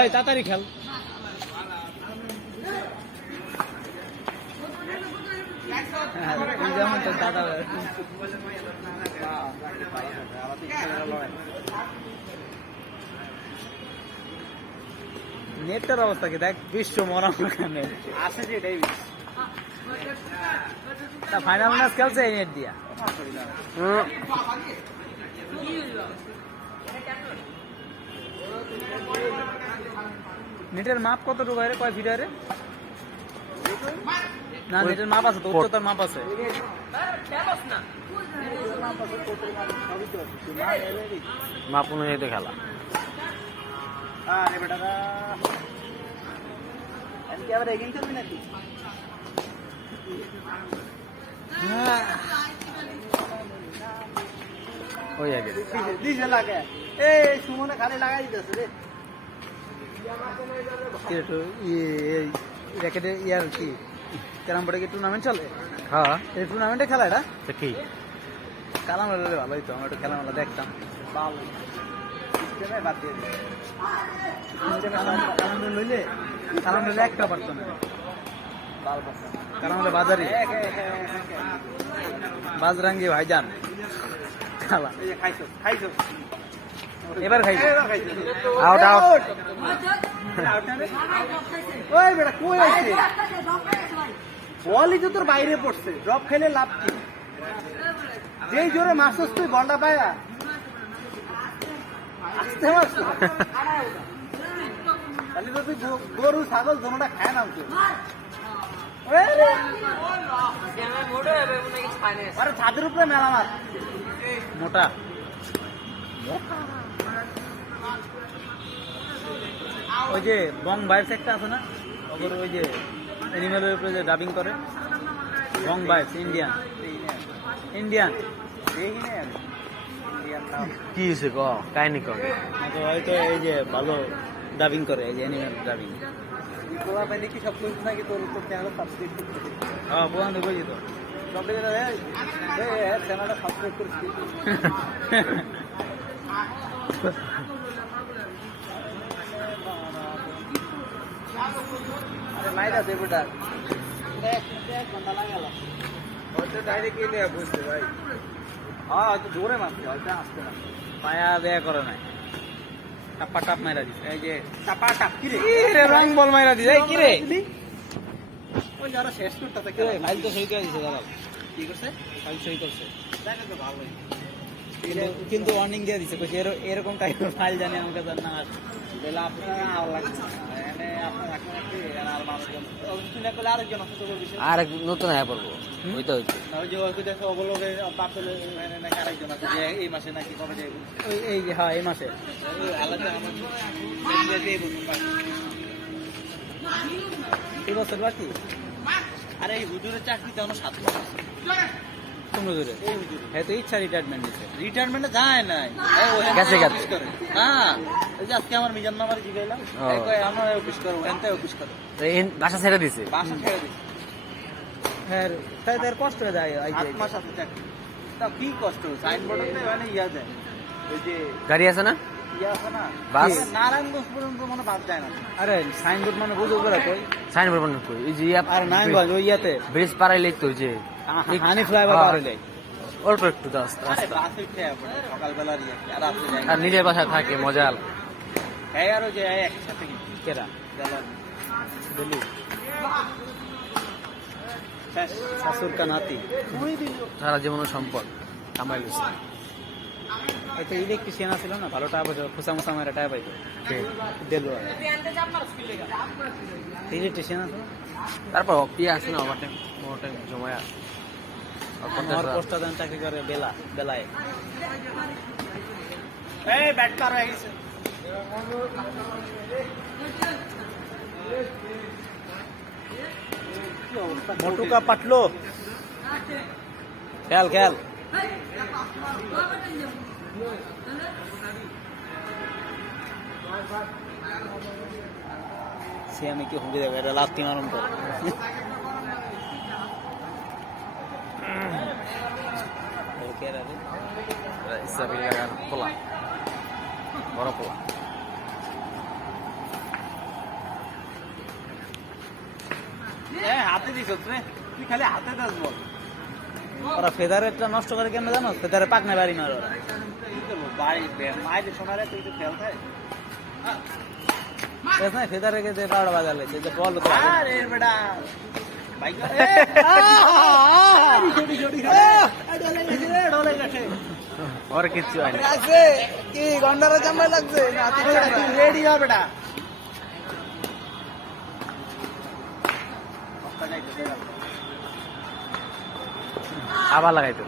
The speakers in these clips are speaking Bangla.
এই তাড়াতাড়ি খেল। যেমন তোর দাদা নেটের অবস্থা কি দেখ, বিশ্ব মরাম আছে যে এটাই ফাইনাল ম্যাচ খেলছে এই নেট দিয়া। নেটের মাপ কতটুকু রে, কয় ফিট রে? না নেটের মাপ আছে তো, উচ্চতার মাপ আছে। মাপ অনুযায়ী খেলা। ওই আগে সুমনে খালি লাগাই দিতেছে রে র্যাকেটের ইয়ার কি ক্যারাম বোর্ডে কি টুর্নামেন্ট চলে? হ্যাঁ এই টুর্নামেন্টে খেলা এটা কি কালাম হলে ভালো হইতো, আমরা একটু খেলামেলা দেখতাম। কালাম হলে একটা পারতো না, কালাম হলে বাজারি বাজরাঙ্গি ভাইজান খেলা এবার খাইছে। আউট আউট ওই বেটা কই আছে, বলই তো তোর বাইরে পড়ছে, ড্রপ খেলে লাভ কি? যেই জোরে মারছস তুই বলটা পায়া আসতে মারছ, তাহলে তো তুই গরু ছাগল দোনোটা খায় নাম তুই। আরে ছাদের উপরে মেলা মার মোটা ওই যে বং বাইস একটা আছে না, ওই যে অ্যানিমেলের উপরে যে ডাবিং করে, বং বাইস ইন্ডিয়ান ইন্ডিয়ান কি হয়েছে ক কাহিনী কর। হয়তো এই যে ভালো ডাবিং করে, এই যে অ্যানিমেল ডাবিং। কি সব কিছু নাকি তোর চ্যানেল সাবস্ক্রাইব করতে? হ্যাঁ বোন বুঝি তো সব চ্যানেলটা সাবস্ক্রাইব করছি। আরে মাইরা দে বেটা, এক ঘন্টা লাগালো হয়তো ডাইরেক্ট এলে বুঝতে ভাই। হ্যাঁ হয়তো জোরে মারছে, হয়তো আসতে না, পায়া দেয়া করে নাই, টাপা টাপ মাইরা দিছে। এই যে টাপা টাপ কি রে রং বল মাইরা দিছে। এই কি রে ওই যারা শেষ করতেছে ফাইল তো সই করে দিছে দাদা। কি করছে? ফাইল সই করছে, দেখে তো ভালোই, কিন্তু ওয়ার্নিং দিয়ে দিছে কইছে এরকম টাইপের ফাইল জানি আমার কাছে না আসে। তাহলে আপনারা আর লাগছে না, এনে আপনার রাখবেন একটু, আর মানুষজন অবশ্যই না করলে আরেকজন অসুস্থ করবে, আর এক নতুন আয়া পড়বো ওই তো হইছে ওই যে ওই দেখো অবলোকে পাপলে নাকি আরেকজন আছে যে এই মাসে নাকি কবে যাইব, এই যে হ্যাঁ এই মাসে আলাদা আমার এই বছর বাকি। আরে এই হুজুরের চাকরিতে আমার 7 মাস আছে। কোন হুজুরে? এই হুজুরে। হ্যাঁ তো ইচ্ছা রিটায়ারমেন্ট দিছে, রিটায়ারমেন্টে যায় নাই গেছে গেছে করে। হ্যাঁ এই যে আজকে আমার মিজান মামারে জিগাইলাম, আমরা অফিস করব, এনতে অফিস করব, বাসা ছেড়ে দিছে, বাসা ছেড়ে দিছে। হ্যাঁ তাই তার কষ্ট হয়ে যায়, 8 মাস আছে চাকরি, তা কি কষ্ট? সাইনবোর্ডে মানে ইয়া যায়, ওই যে গাড়ি আছে না, ইয়া আছে না বাস, নারায়ণগঞ্জ পর্যন্ত মনে বাদ যায় না। আরে সাইনবোর্ড মানে বুঝো করে কই সাইনবোর্ড বানানো কই, এই যে আর নারায়ণগঞ্জ ওই ইয়াতে ব্রিজ পারাইলেই তো, যে হানি ফ্লাইওভার পারাইলে অল্প একটু রাস্তা, সকালবেলার ইয়ে আর রাত্রে যায়, আর নিজের বাসায় থাকে মজা। হ্যাঁ আর ওই যে একসাথে কেরা দিল্লি শাশুর কা নাতি সারা জীবনের সম্পদ কামাই লইছে। এটা ইলেকট্রিশিয়ান ছিল না, ভালো টাকা পাইতো, খুচা মুসা মেরা টাকা পাইতো, দিল ইলেকট্রিশিয়ান আছে। তারপর কি আছে না ওভারটাইম জমায়া আমার পোস্টটা দেন চাকরি করে বেলায়। এই ব্যাট পার হয়ে গেছে, মোটুকা পাটলো, খেল খেল। সে আমি কি হুঁকে দেবে, এটা লাত্তি মারুন তো। পোলা বড় পোলা হাতে দিছ রে, তুই খালি হাতে দাস বল। ওরা ফেদারেরটা নষ্ট করে কেন জানো? ফেদারে পাকনা বাড়ি মারে ওরা। বাড়ি মাইতে শোনারে তুই তো খেলতে না ফেদারে গেছে পাউডা বাজালে যে বল তো আরে বেটা ভাই ছোটি ছোটি ডলে গেছে और किच्छु है আছে কি গন্ডারে জামাই লাগছে না তুই রেডি হ বেটা आवा लगाई तो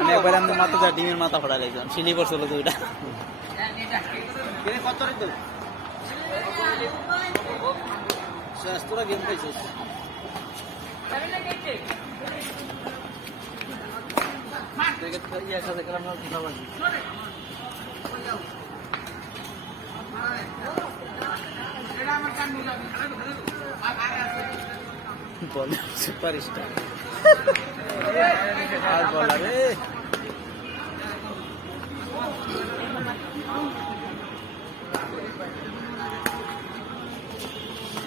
আমি একবার আমি মাথা যা ডিমের মাথা ফড়া লাইছিলাম সিলি পড়ছিল দুইটা কেনে কত রে তো শেষ তোরা গেম খেলছিস দেখে তো ইয়া সাথে খেলা না খেলা লাগবে এটা আমার কান বল সুপারস্টার আর বলা রে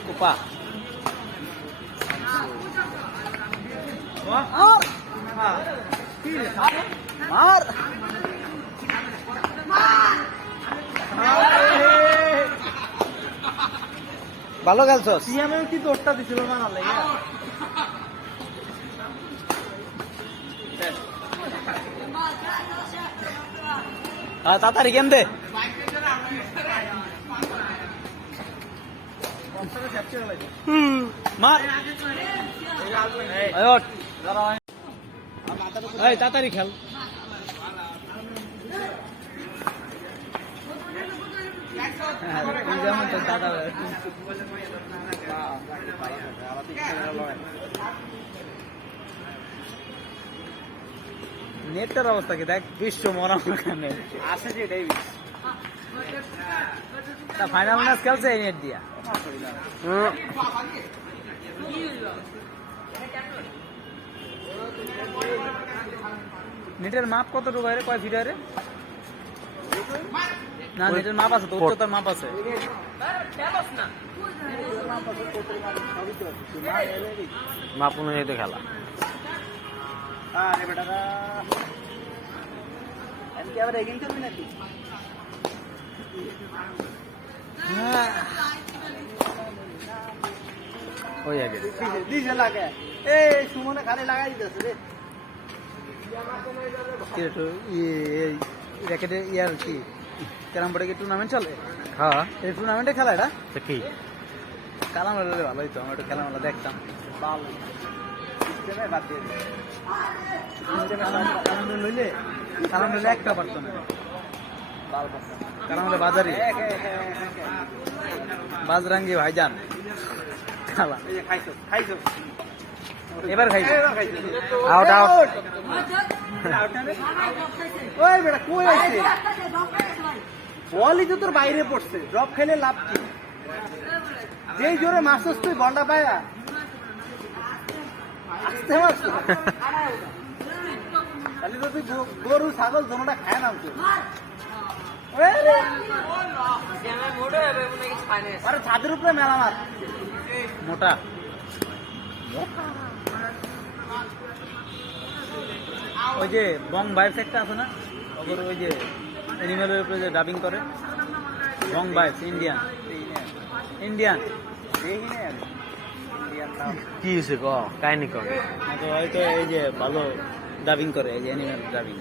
কুপা মার ভালো খেলছস সিএমএ কি দৌড়টা দিছিল না না লাগে হ্যাঁ তাড়াতাড়ি গেম দে মার এই তাড়াতাড়ি খেল যেমন তো দাদা নেটটার অবস্থা কি দেখ বিশ্ব মরা আছে যে ডেভিস তা ফাইনাল ম্যাচ খেলছে এই নেট দিয়া নেটের মাপ কতটুকু রে কয় ফিট রে না নেটের মাপ আছে তো উচ্চতার মাপ আছে माप नहीं तो खेला अरे बेटा क्या रेगिंग कर ना तू हो जाएगा डीजल लगा ए सुमने खाली लगा ही दस रे ये तो ये रैकेट यार की कैरम बोर्ड के टूर्नामेंट चले हाँ এই টুর্নামেন্টে খেলা এটা तो की খেলা মেলা ভালোই তো আমরা একটু খেলা মেলা দেখতাম ভালো সিস্টেমে বাদ দিয়ে কালাম লইলে একটা পারতো না কালাম বাজারি বাজরাঙ্গি ভাইজান খেলা খাইছো এবার খাইছো आउट आउट ওই বেটা কই আইছে বলই তো তোর বাইরে পড়ছে ড্রপ খেলে লাভ কি যেই জোরে মারছস তুই গন্ডা পায়া আসতে মারছ খালি তো তুই গরু ছাগল জমটা খায় না তুই আরে ছাদের উপরে মেলা মার মোটা ওই যে বং বাইফ একটা আছে না ওই যে এনিমেলের উপরে যে ডাবিং করে বং বাইফ ইন্ডিয়ান ইন্ডিয়ান কি হয়েছে ক কাহিনী কর হয়তো এই যে ভালো ডাবিং করে এই যে এনিমেল ডাবিং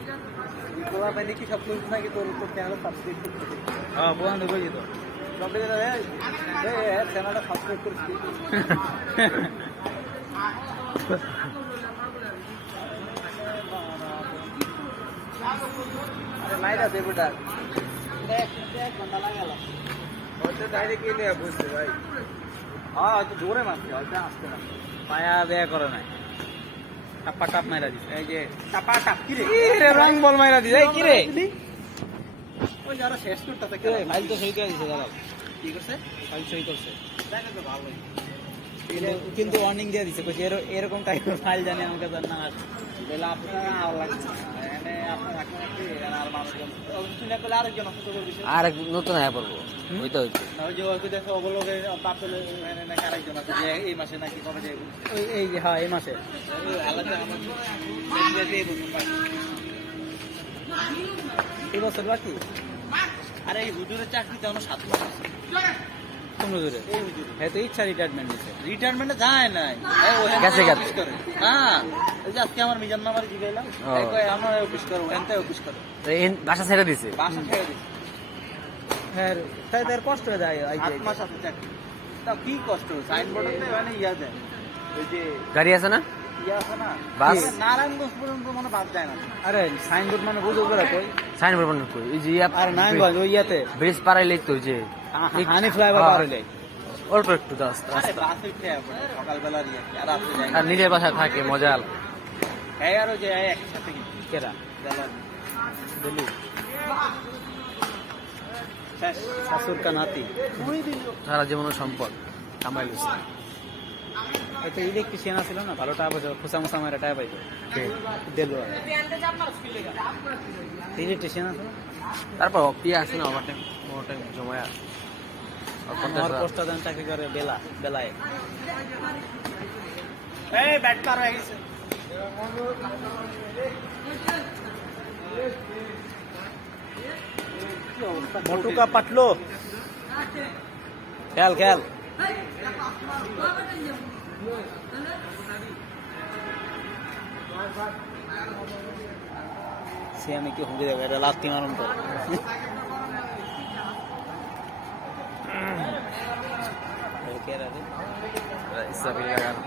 কি সব কিছু নাকি তোর উপর চ্যানেল সাবস্ক্রাইব করতে হ্যাঁ বোন দেখি তো সব চ্যানেলটা সাবস্ক্রাইব করছি अरे मायरा दे बेटा देख घंटा लागेल হয়তো ডাইরেক্ট এলে বুঝতে ভাই হ্যাঁ হয়তো জোরে মারছে হয়তো আসতে না পায়া দেয়া করে নাই টাপা টাপ মাইরা দিছে এই যে টাপা টাপ কি রে রং বল মাইরা দিছে এই কি রে ওই যারা শেষ করতেছে কে ফাইল তো সই করে দিছে দাঁড়াও কি করছে ফাইল সই করছে দেখো তো ভালোই কিন্তু ওয়ার্নিং দিয়ে দিছে কইছে এরকম টাইপের ফাইল জানি আমাকে জানা আছে তাহলে আপনারা আওয়া লাগছে এখানে আর এক নতুন আয়া পড়বো ওইটা হচ্ছে এই মাসে নাকি কবে যাবো এই যে হ্যাঁ এই মাসে এই বছর বাকি আরে এই হুজুরের চাকরিতে আমার 7 মাস আছে কোন হুজুরে এই হুজুর হ্যাঁ তো ইচ্ছা রিটায়ারমেন্ট নিছে রিটায়ারমেন্টে যায় নাই গেছে। না ওই যে আজকে আমার মিজান মামার জিগাইলাম আমার অফিস করে ওখানটাই অফিস করে বাসা ছেড়ে দিছে বাসা ছেড়ে দিচ্ছে হ্যাঁ তাই তার কষ্ট হয়ে যায় 8 মাস আছে চাকরি তা কি কষ্ট সাইনবোর্ডে মানে ইয়া দেয় ওই যে গাড়ি আছে না ইয়া আছে না বাস? নারায়ণগঞ্জ পর্যন্ত মানে বাদ যায় না আরে সাইনবোর্ড মানে বুঝো করে কই সাইনবোর্ড বানানো কই এই যে আর নারায়ণগঞ্জ ওই ইয়াতে ব্রিজ পারাইলেই তো যে হানি ফ্লাইওভার পার হইলে অল্প একটু জাস্ট আরে বাসে খেয়ে পড়ে সকালবেলা ইয়া আর রাতে যায় আর নিজের বাসায় থাকে মজাল এই আর ওই যে একসাথে কেরা গেলাম দিল্লি শেষ শাশুর কা নাতি দুই দিন সারা জীবনের সম্পদ কামাই লইছে এটা ইলেকট্রিশিয়ান আছিল না ভালো টাকা পাইতো খুচা মুসা মারা টাকা পাইতো দিল ইলেকট্রিশিয়ান আছে না তারপর অপিয়া আছে না ওভারটাইম জমায়া আমার পোস্টটা দেন চাকরি করে বেলায় এই ব্যাট পার হয়ে গেছে মোটু কা পাটলো খেল খেল সে আমি কি হুঁকে দেবো এটা লাস্টি মারুন করে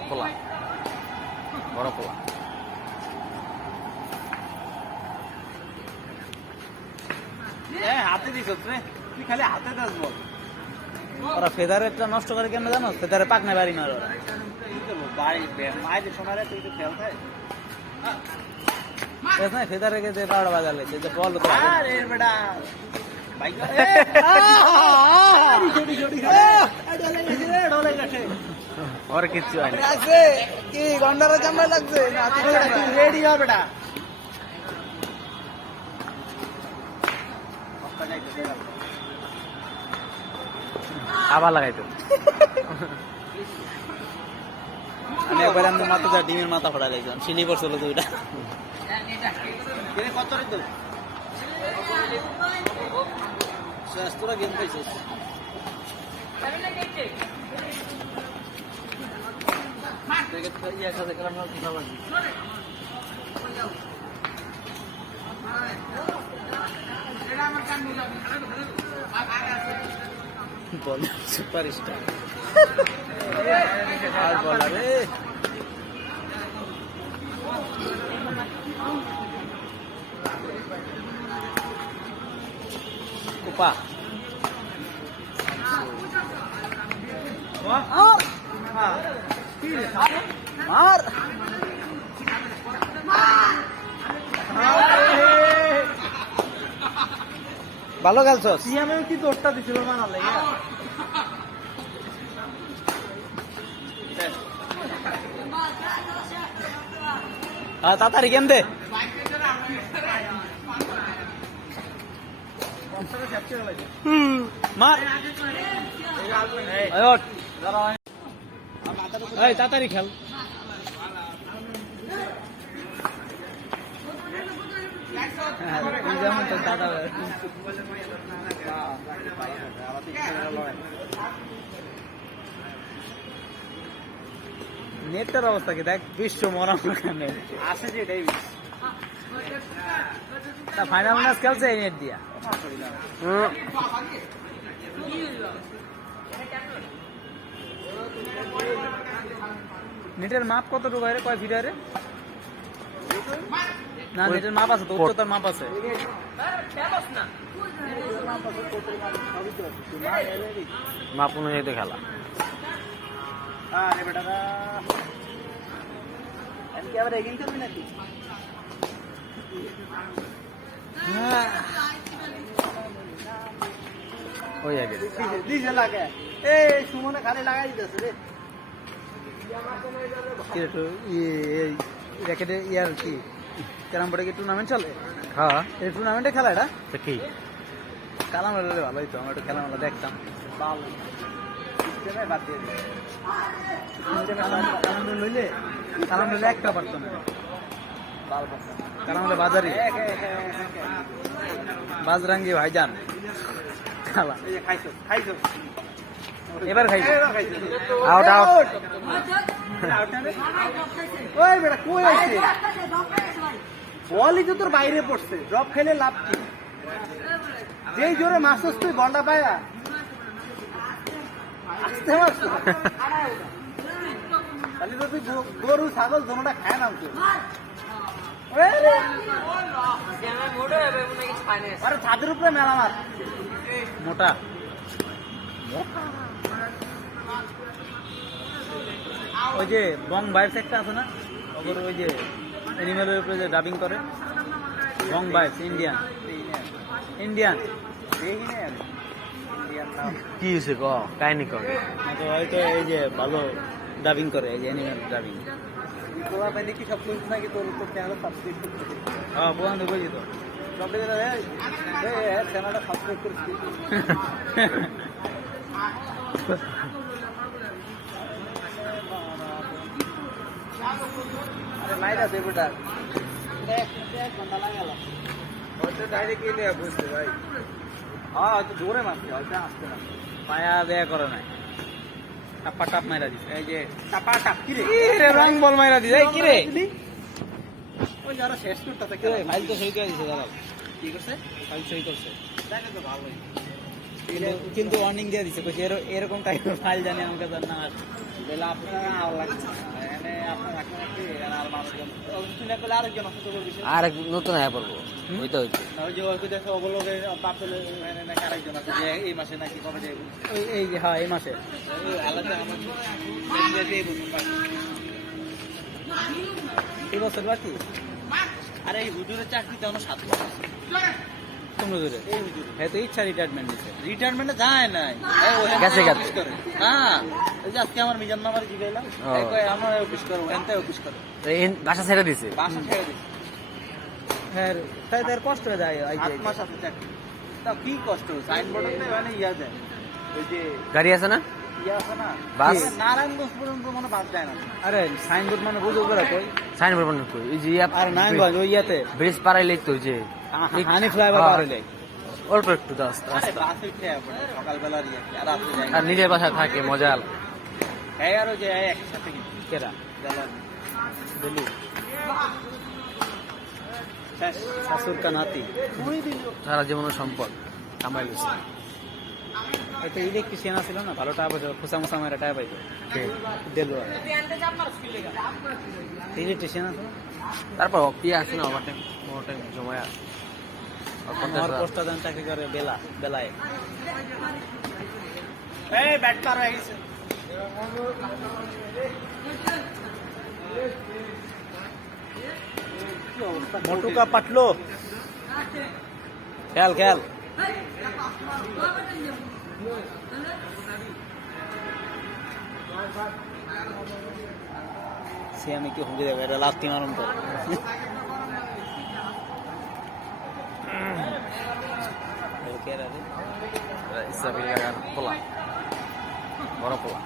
পোলা বড় পোলা হাতে দিস রে তুই খালি হাতে দাস বল ওরা ফেদারেরটা নষ্ট করে কেন জানো ফেদারে পাক নাই বাড়ি মারো ওরা কি করবো বাড়ি মায়ের শোনারে তুই তো খেল খায় না ফেদারে গেছে 12টা বাজালে যে বল তো আরে বেটা বাইক ওর কিচ্ছু হয় না লাগছে কি গন্ডারে জামাই লাগছে না রেডি হ বেটা আবার লাগাইতো আমি একবার আমি মাথা যা ডিমের মাথা ফোড়া দেখলাম সিলি পড়ছিল দুইটা কত রে তো তোরা গেম পাইছিস বল সুপার স্টার আর বলা রে কুপা মার ভালো খেলছস সিএমএ কি দোষটা দিছিল না না লাগে তাড়াতাড়ি গেম দে মার এই তাড়াতাড়ি খেল যেমন তোর দাদা নেটের অবস্থা কি দেখ বিশ্ব মরা ওখানে আসে যে এটাই ফাইনাল ম্যাচ খেলছে এই নেট দিয়া নেটের মাপ কতটুকু রে কয় ফিটারে না নেটের মাপ আছে তো উচ্চতার মাপ আছে মাপ অনুযায়ী তো খেলা আরে বেটা আমি কি আবার এগিয়ে চলবি নাকি ওই আগে দিছে লাগে এ সুমনে খালি লাগাই দিতেছে রে র্যাকেটের ইয়ার কি ক্যারাম বোর্ডে কি টুর্নামেন্ট চলে? হ্যাঁ এই টুর্নামেন্টে খেলা এটা? তো কি কালাম হলে ভালো হইতো, আমরা একটু খেলামেলা দেখতাম। ভালো সিস্টেমে বাদ দিয়ে দিই কালাম লইলে একটা পারতো না। ভালো কথা কালাম হলে বাজারি বাজরাঙ্গি ভাইজান খেলা এই যে খাইছো খাইছো এবার খাইছে। আউট আউট ওই বেটা কই আছে বলই তো তোর বাইরে পড়ছে, ড্রপ খেলে লাভ কি? যেই জোরে মারছস তুই বলটা পায়া আসতে পারছো তাহলে তো তুই গরু ছাগল দোনোটা খায় না তুই। আরে ছাদের উপরে মেলা মার মোটা ওই যে বং ভাইবস একটা আছে না, ওপরে ওই যে অ্যানিমেলের উপরে যে ডাবিং করে, বং ভাইবস ইন্ডিয়ান ইন্ডিয়ান দেখি না আমি ইন্ডিয়ান নাম কি হয়েছে ক কাহিনী কর তো হয়তো এই যে ভালো ডাবিং করে, এই যে অ্যানিমেল ডাবিং। তোরা পাইলে কি সব কিছু নাকি তোর তোর চ্যানেল সাবস্ক্রাইব করতে হ্যাঁ বোঝান তো বুঝি তো। সব থেকে চ্যানেলটা সাবস্ক্রাইব করছি আরে মাইরা দে বেটা দেখ ঘন্টা লাগাল হয়তো ডাইরেক্ট এলে বুঝতে ভাই হ্যাঁ হয়তো জোরে মারছে হয়তো আসতে না পায়া দেয়া করে নাই, টাপ্পা টাপ মাইরা দিছে। এই যে টাপা টাপ কি রে রং বল মাইরা দিছে। এই কি রে ওই যারা শেষ করতেছে কি রে, ফাইল তো সই করে দিছে দাদা, কি করছে ফাইল সই করছে দেখে তো ভালোই কিন্তু ওয়ার্নিং দিয়ে দিছে, কইছে এরকম টাইপের ফাইল জানি আমাকে তো না। তাহলে আপনারা আর লাগছে এখানে আপনার রাখেন কি আর মানুষজন শুনে করলে আরেকজন অসুস্থ করবে আর এক নতুন আয়া পড়বো ওইটা হইছে ওই যে ওই দেখো ওগুলোকে পাপ পেলে এখানে নাকি আরেকজন আছে যে এই মাসে নাকি কবে যাইব এই যে হ্যাঁ এই মাসে আলাদা আমার এই বছর বাকি আরে এই হুজুরের চাকরি তো 7 মাস আছে। কোন হুজুরে? এই হুজুর হ্যাঁ তো ইচ্ছা রিটায়ারমেন্ট দিছে। রিটায়ারমেন্টে যায় নাই গেছে, গেছে। অফিস করে না ওই যে আজকে আমার মিজান মামার জিগাইলাম ও। এই কয় আমার অফিস করো এনতে অফিস করো বাসা ছেড়ে দিছে বাসা ছেড়ে দিছে হ্যাঁ তাই তার কষ্ট হয়ে যায়। 8 মাস আছে চাকরি তাও কি কষ্ট সাইনবোর্ডে মানে ইয়া যায় ওই যে গাড়ি আছে না ইয়া আছে না বাস? নারায়ণগঞ্জ পর্যন্ত মনে বাস যায় না আরে সাইনবোর্ড মানে বুঝো করে কই? সাইন করবো না কই এই যে আর নারায়ণগঞ্জ ওই ইয়াতে ব্রিজ পারাইলেই তো ওই যে হানি ফ্লাইওভার হ্যাঁ। পার হইলে অল্প একটু জাস্ট আরে বাসে উঠে সকালবেলা ইয়ে আর রাত্রে যায় আর নিজের বাসায় থাকে মজা আলাদা। এই আরো যে একসাথে কেরা গেলাম দিল্লি শেষ শাশুর কা নাতি। পুরি দিল সারা জীবনের সম্পদ কামাই লইছে এটা ইলেকট্রিশিয়ান আছিল না, ভালো টাকা পাইতো, খোসা মোসা মারা টাকা পাইতো দিল। ইলেকট্রিশিয়ান আছে না, তারপর কি আছে না ওভারটাইম জমায় আমার পোস্টটা দেন চাকরি করে বেলায়। এই ব্যাট পার হয়ে গেছে মোটু কা পাটলো খেল খেল সে আমি কি হুঁকে দেবো, এটা লাত্তি মারুন তো। ইসরাফিল কাকার পোলা বড় পোলা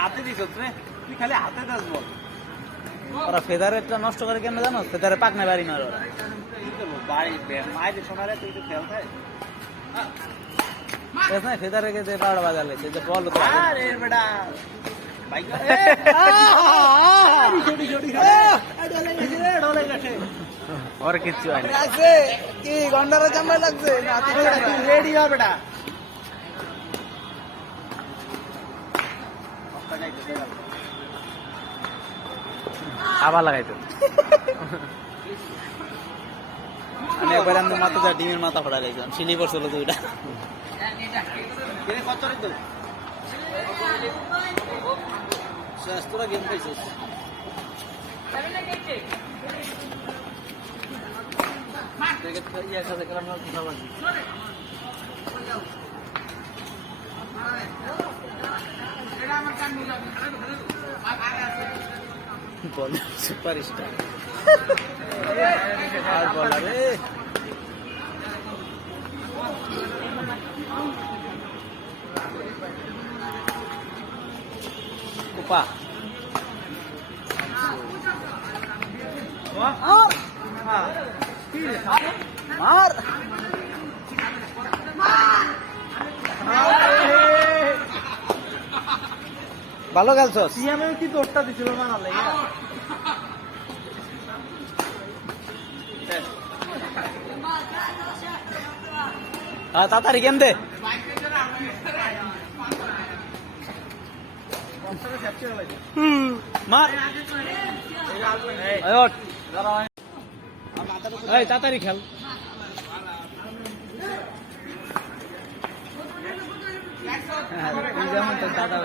হাতে দিছ রে তুই খালি হাতে দাস বল ওরা ফেদারেরটা নষ্ট করে কেন জানো? ফেদারে পাকনা বাড়ি মারো ওরা। কি করবো বাড়ি মায়ের সময় তুই তো খেয়াল খায় ফেদারে গেছে 12টা বাজার লেগেছে, যে বল তো আরে বেটা বাইক ওর কিচ্ছু হয় না লাগছে কি গন্ডারে চামড়া লাগছে রেডি হ বেটা আবার লাগাইতো আমি একবার আমি মাথা যা ডিমের মাথা ফোড়া লাগছিলাম, সিলি পড়ছিল দুইটা। কত রে তো শেষ তোরা গেম খাইছিস ইয়া সাথে খেলাম না বলার সুপারস্টার আর বলার কুপা মার ভালো খেলছস কি তোরটা দিছিল মারার লাগে তাড়াতাড়ি গেম দে মার তাড়াতাড়ি খেল যেমন তোর দাদা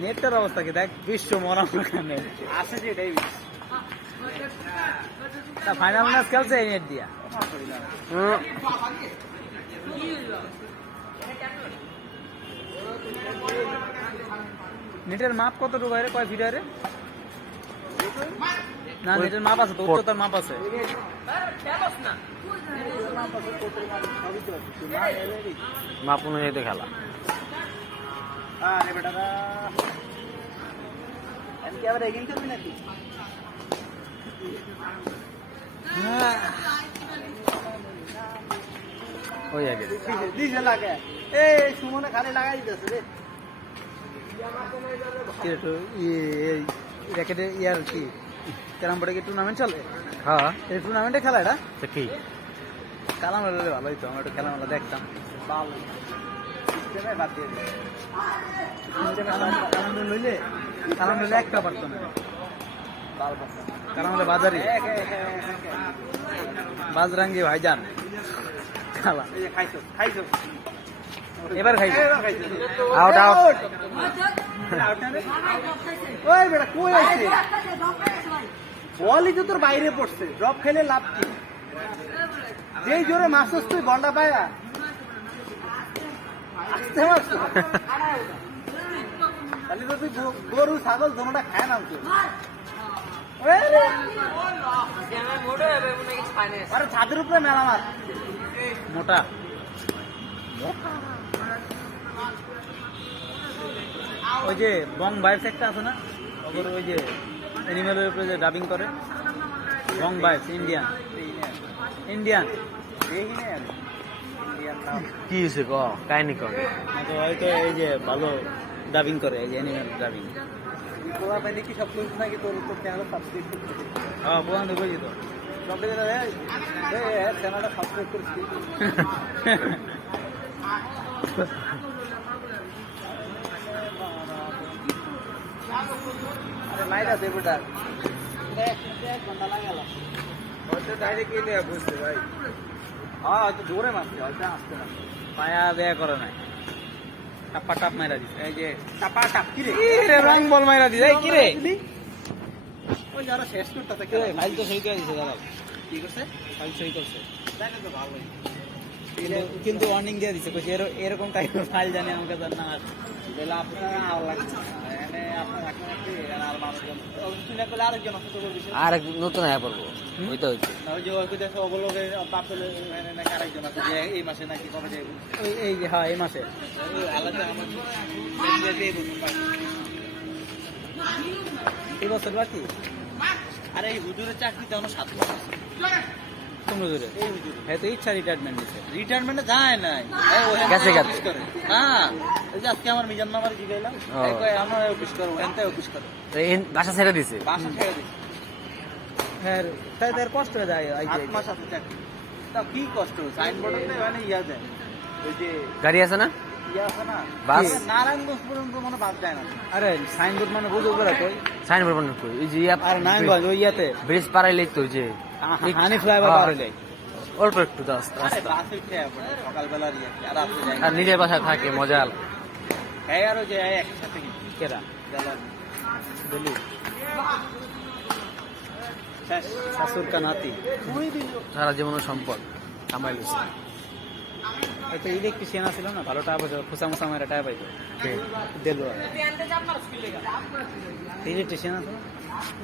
নেটটার অবস্থা কি দেখ বিশ্ব মরাম আছে যে এটাই ফাইনাল ম্যাচ খেলছে এই নেট দিয়া নেটের মাপ কতটুকু রে কয় ফিট রে না নেটের মাপ আছে তো উচ্চতার মাপ আছে মাপ অনুযায়ী খেলা সুমনে খালি লাগাই দিতেছে রে ইয়ার কি ক্যারাম বোর্ডে কি টুর্নামেন্ট চলে হ্যাঁ এই টুর্নামেন্টে খেলা এটা কি কালাম হলে ভালো হইতো আমরা একটু খেলামেলা দেখতাম ভালো বাদ দিয়ে কালাম লইলে একটা পারতো না কালাম হলে বাজারি বাজরাঙ্গি ভাইজান খেলা এবার খাইছো আউট আউট ওই বেটা কই আইছে বলই তো তোর বাইরে পড়ছে ড্রপ খেলে লাভ কি যেই জোরে মারছস তুই বলটা পায়া আসতে মারছ তাহলে তো তুই গরু ছাগল দোনোটা খায় না তুই আরে ছাদের উপরে মেলা মার মোটা ওই যে বং ভাইবস একটা আছে না ওই যে অ্যানিমেলের উপরে যে ডাবিং করে বং ভাইবস ইন্ডিয়ান ইন্ডিয়ান কি হয়েছে ক কাহিনী কর হয়তো এই যে ভালো ডাবিং করে এই যে অ্যানিমেল ডাবিং কি সব কিছু নাকি তোর চ্যানেল সাবস্ক্রাইব করতে হ্যাঁ বোঝান বুঝি তো সব চ্যানেলটা সাবস্ক্রাইব করছি আরে মাইরা দে বেটা এক ঘন্টা লাগালো হয়তো ডাইরেক্ট এলে বুঝতে ভাই হ্যাঁ হয়তো জোরে মারছে হয়তো আসতে না পায়া দেয়া করে নাই টাপা টাপ মাইরা দিছে এই যে টাপা টাপ কি রে রং বল মাইরা দিছে এই কি রে ওই যারা শেষ করতেছে কে ফাইল তো সই করে দিছে দাদা কি করছে ফাইল সই করছে দেখে তো ভালোই কিন্তু ওয়ার্নিং দিয়ে দিছে কইছে এরকম টাইপের ফাইল জানি আমাকে জানা না তাহলে আপনারা আও লাগছে মানে আপনারা এখন কি আর মানুষজন শুনে করলে আরেকজন অসুস্থ করবে আর এক নতুন আয়া পড়বো ওই তো হচ্ছে ওই যে ওই দেখো অবলোকে বাপলে নাকি আরেকজন আছে যে এই মাসে নাকি কবে যাবে এই যে হ্যাঁ এই মাসে আলাদা আমার এই বছর বাকি আরে এই হুজুরের চাকরিতে আমার 7 মাস আছে কোন হুজুরে এই হুজুরে হ্যাঁ তো ইচ্ছা রিটায়ারমেন্ট দিছে রিটায়ারমেন্টে যায় নাই গেছে হ্যাঁ এই যে আজকে আমার মিজান নাম্বার জিগাইলাম এই কই আমরা অফিস করব এনতে অফিস করব বাসা ছেড়ে দিছে বাসা ছেড়ে দিছে হ্যাঁ তাই তার কষ্ট হয়ে যায় 8 মাস আছে চাকরি তা কি কষ্ট সাইনবোর্ডে মানে ইয়া যায় ওই যে গাড়ি আছে না ইয়া আছে না বাস নারায়ণগঞ্জ পর্যন্ত মানে বাস যায় না আরে সাইনবোর্ড মানে বুঝো করে কই সাইনবোর্ড বানানো কই এই যে আর নারায়ণগঞ্জ ওই ইয়াতে ব্রিজ পারাইলেই তো যে হানি ফ্লাইওভার পারাইলে অল্প একটু দাস আরে বাসে খেয়ে পড়ে সকালবেলা ইয়া আর রাতে যায় আর নিজের বাসায় থাকে মজা এই আর ওই যে একসাথে কেরা দিল্লি শাশুর কা নাতি সারা জীবনের সম্পদ কামাই লইছে। হয়তো ইলেকট্রিশিয়ান আছিল না, ভালো টাকা পাইতো, খুচা মুচা মেরে টাকা পাইতো। দিল ইলেকট্রিশিয়ান আছে না,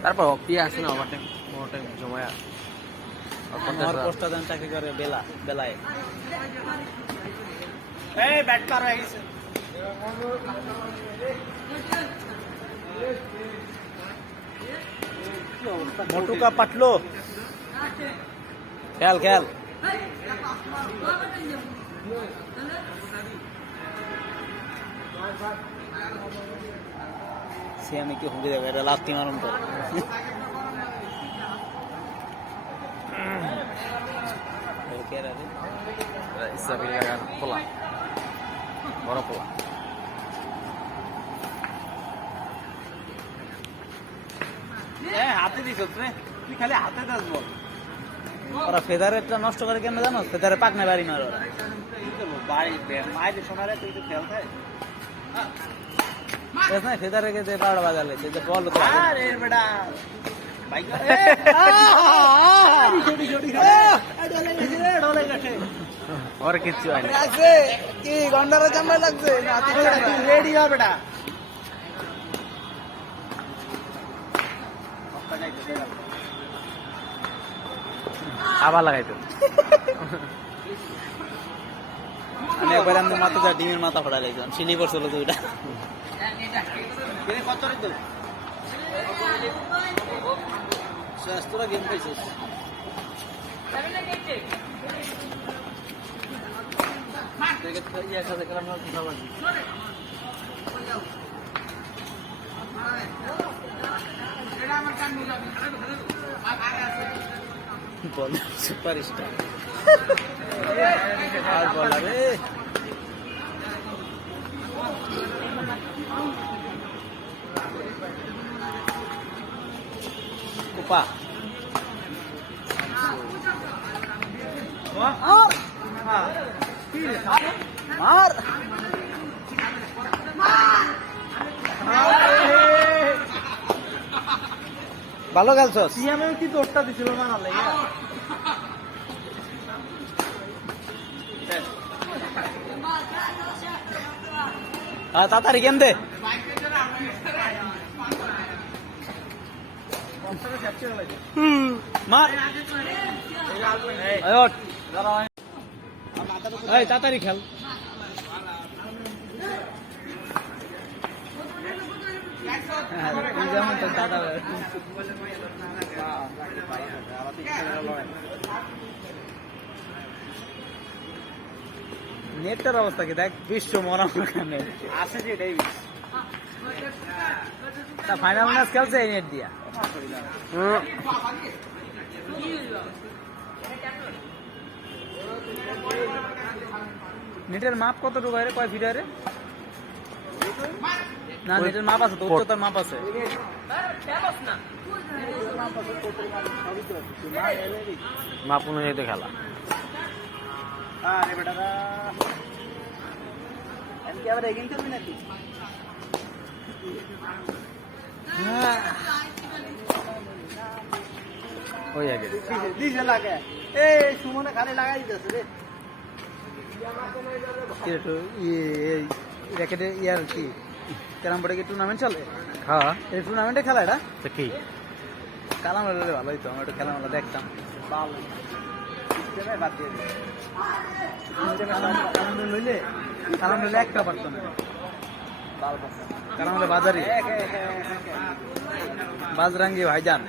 তারপর কি আছে না ওভারটাইম ওভারটাইম জমায়া আমার পোস্টটা দেন চাকরি করে বেলায়। এই ব্যাট পার হয়ে গেছে, মোটুকা পাটলো, খেল খেল। সে আমি কি হুঁকে দেবে, এটা লাস্তি মারুন তো। ইসরাফিল কাকার পোলা, বড় পোলা। হাতে দিস রে, তুই খালি হাতে দাস বল। ওরা ফেদারেরটা নষ্ট করে কেন জানো? ফেদারে পাক না বাড়ি মারো বাড়ি মায়ের সোনারে তুই তো খেল খায় না, ফেদারে গেছে 12 বাজালে যে বল তো আরে বেটা বাইক और किच्छु হয় না লাগছে কি গন্ডারে জামাই লাগছে নাতি রেডি হ বেটা আবার লাগাইতো। আমি একবার আমি মাথা যা ডিমের মাথা ফোড়া লাগছিলাম, চিনি করছিল দুইটা। কত রে তো শাস্ত্রা গেম খাইছিস বল সুপার স্টার আর বলা রে কুপা মার ভালো খেলছস সিএমএ কি দৌড়টা দিছিল না না লাগে তাড়াতাড়ি গেম দে মার তাড়াতাড়ি খেল যেমন তো দাদা নেটের অবস্থা কি দেখ, বিশ্ব মরা ওখানে আছে যে এটাই ফাইনাল ম্যাচ খেলছে এই নেট দিয়া। নেটের মাপ কতটুকু রে, কয় ফিট রে? না নেটের মাপ আছে তো, উচ্চতার মাপ আছে। মাপ অনুযায়ী খেলা। আরে বেটারা আমি কি আবার এগিয়ে চলবি নাকি? ওই আগে দিছে লাগে এই সুমনে খালি লাগাই দিতেছে রে। র্যাকেটে ইয়ার কি ক্যারাম বোর্ডে কি টুর্নামেন্ট চলে? হ্যাঁ এই টুর্নামেন্টে খেলা এটা তো কি কালাম হলে ভালো হইতো, আমরা একটু খেলামেলা দেখতাম। ভালো বাদ দিয়ে কালাম হলে একটা পারতো না, কালাম হলে বাজারি বাজরাঙ্গি ভাইজান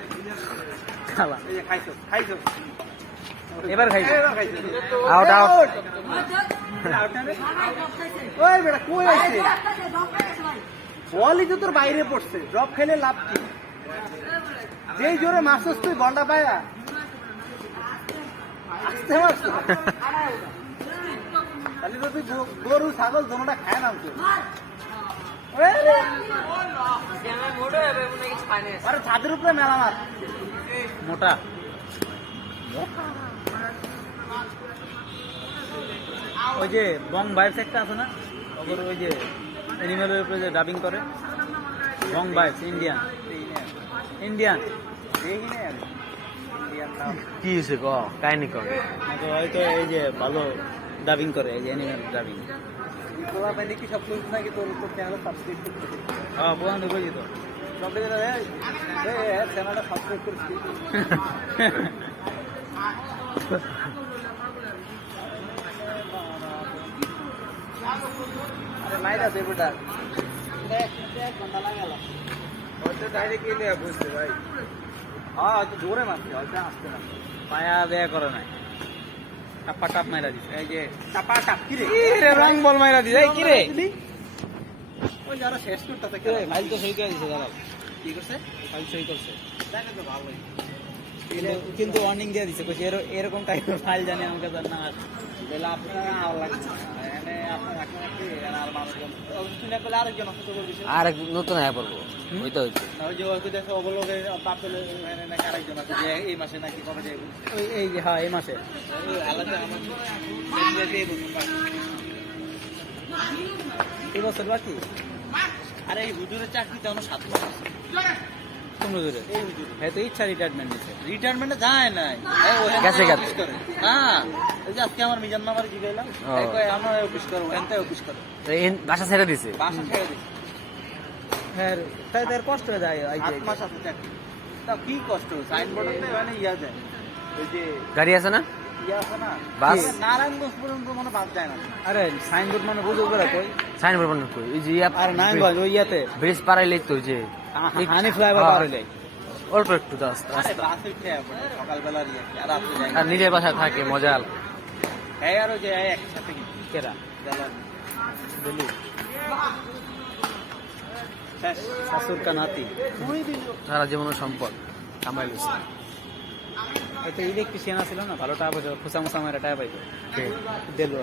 খালা এবার খাইছো আউট আউট ওই বেটা কই আইছে বলই তো তোর বাইরে পড়ছে, ড্রপ খেলে লাভ কি? যেই জোরে মারছস তুই বলটা পায়া আসতে মারছ, তাহলে তো তুই গরু ছাগল দোনোটা খায় না তুই। আরে ছাদের উপরে মেলা মার মোটা ওই যে বং ভাইবস একটা আছে না, ওগুলো ওই যে অ্যানিমেলের উপরে যে ডাবিং করে, বং ভাইবস ইন্ডিয়ান কি হয়েছে ক কাহিনী কর হয়তো এই যে ভালো ডাবিং করে এই যে অ্যানিমেল ডাবিং তোরা পাইলে কি সব কিছু নাকি তোর তোর চ্যানেল সাবস্ক্রাইব করতে হ্যাঁ বোঝান বুঝি তো সব দিকে চ্যানেলটা সাবস্ক্রাইব করছি আরে মাইরা দে বেটা দেখ ঘন্টা লাগাল হয়তো ডাইরেক্ট এলে বুঝতে ভাই হ্যাঁ হয়তো জোরে মারছে হয়তো আসতে না পায়া দেয়া করে নাই টাপা টাপ মাইরা দিছে এই যে টাপা টাপ কি রে রং বল মাইরা দিছে এই কি রে ওই যারা শেষ করতেছে কে ফাইল তো সই করে দিছে দাঁড়াও কি করছে ফাইল সই করছে জানে তো ভালোই কিন্তু ওয়ার্নিং দিয়ে দিছে কইছে এরকম টাইপের ফাইল জানি আমাকে জান না বলে আপনারা আওয়াজ লাগছে মানে আপনারা রাখেন কি আর মানুষজন শুনে বলে আরেকজন অসুস্থ করে দিছে আর এক নতুন আয়া পড়বো ওইটা হচ্ছে ওই যে ওই দেখো অবলোকে পাপলে না আরেকজন আছে যে এই মাসে নাকি কবে যাবে এই যে হ্যাঁ এই মাসে এই আলাদা আমার এই বছর বাকি আরে এই হুজুরের চাকরি তো 7 মাস আছে কোন হুজুরে এই হুজুর হ্যাঁ তো ইচ্ছা রিটায়ারমেন্ট নিছে রিটায়ারমেন্টে যায় নাই গেছে হ্যাঁ এই যে আজকে আমার মিজান মামার জিগাইলাম এই কয় আমরা অফিস করব এনতে অফিস করব এই বাসা ছেড়ে দিছে বাসা ছেড়ে দিছে হ্যাঁ তাই তার কষ্ট হয়ে যায় 8 মাস আছে চাকরি তা কি কষ্ট সাইনবোর্ডে মানে ইয়া যায় ওই যে গাড়ি আছে না ইয়া আছে না বাস নারায়ণগঞ্জ পর্যন্ত মানে বাস যায় না আরে সাইনবোর্ড মানে বুঝো করে কই সাইনবোর্ড বানানো কই এই যে আর নারায়ণগঞ্জ ওই ইয়াতে ব্রিজ পারাইলেই তো যে হানি ফ্লাইওভার পার হইলে অল্প একটু রাস্তা সকালবেলা আর নিজের বাসায় থাকে মজা এই আরো যে একসাথে কেরা দিল্লি শাশুর কা নাতি সারা জীবন সম্পদ কামাই লইছে হয়তো ইলেকট্রিশিয়ান আছিল না ভালো টাকা পাইতো খুচা মুচা মারা টাকা পাইতো দিল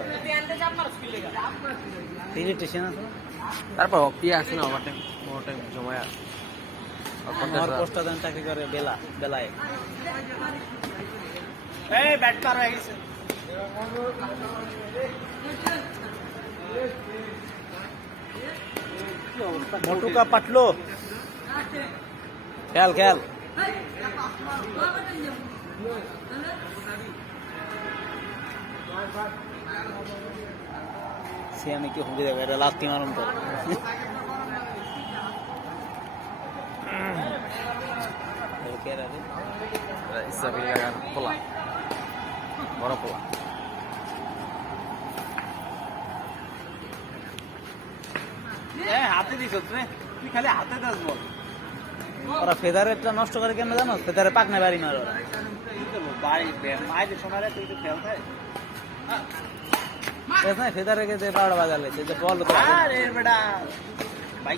ইলেকট্রিশিয়ান আছে তারপর পিয়া আছে না ওভারটাইম জমায় আমার পোস্টটা দেন চাকরি করে বেলায় এই ব্যাট পার হয়ে গেছে মোটু কা পাটলো খেল সে আমি কি হুঁকে দেবে এটা লাত্তি মারুন তো পোলা বড় পোলা হাতে দিস তুই খালি হাতে দাস বল ওরা ফেদারেরটা নষ্ট করে কেন জানো ফেদারে পাকনা বাড়ি মারো বাড়ি মায়ের সময় তুই তো খেলতে ফেদারে গেছে 12 বাজার লেছে যে বল তো আরে বেটা ভাই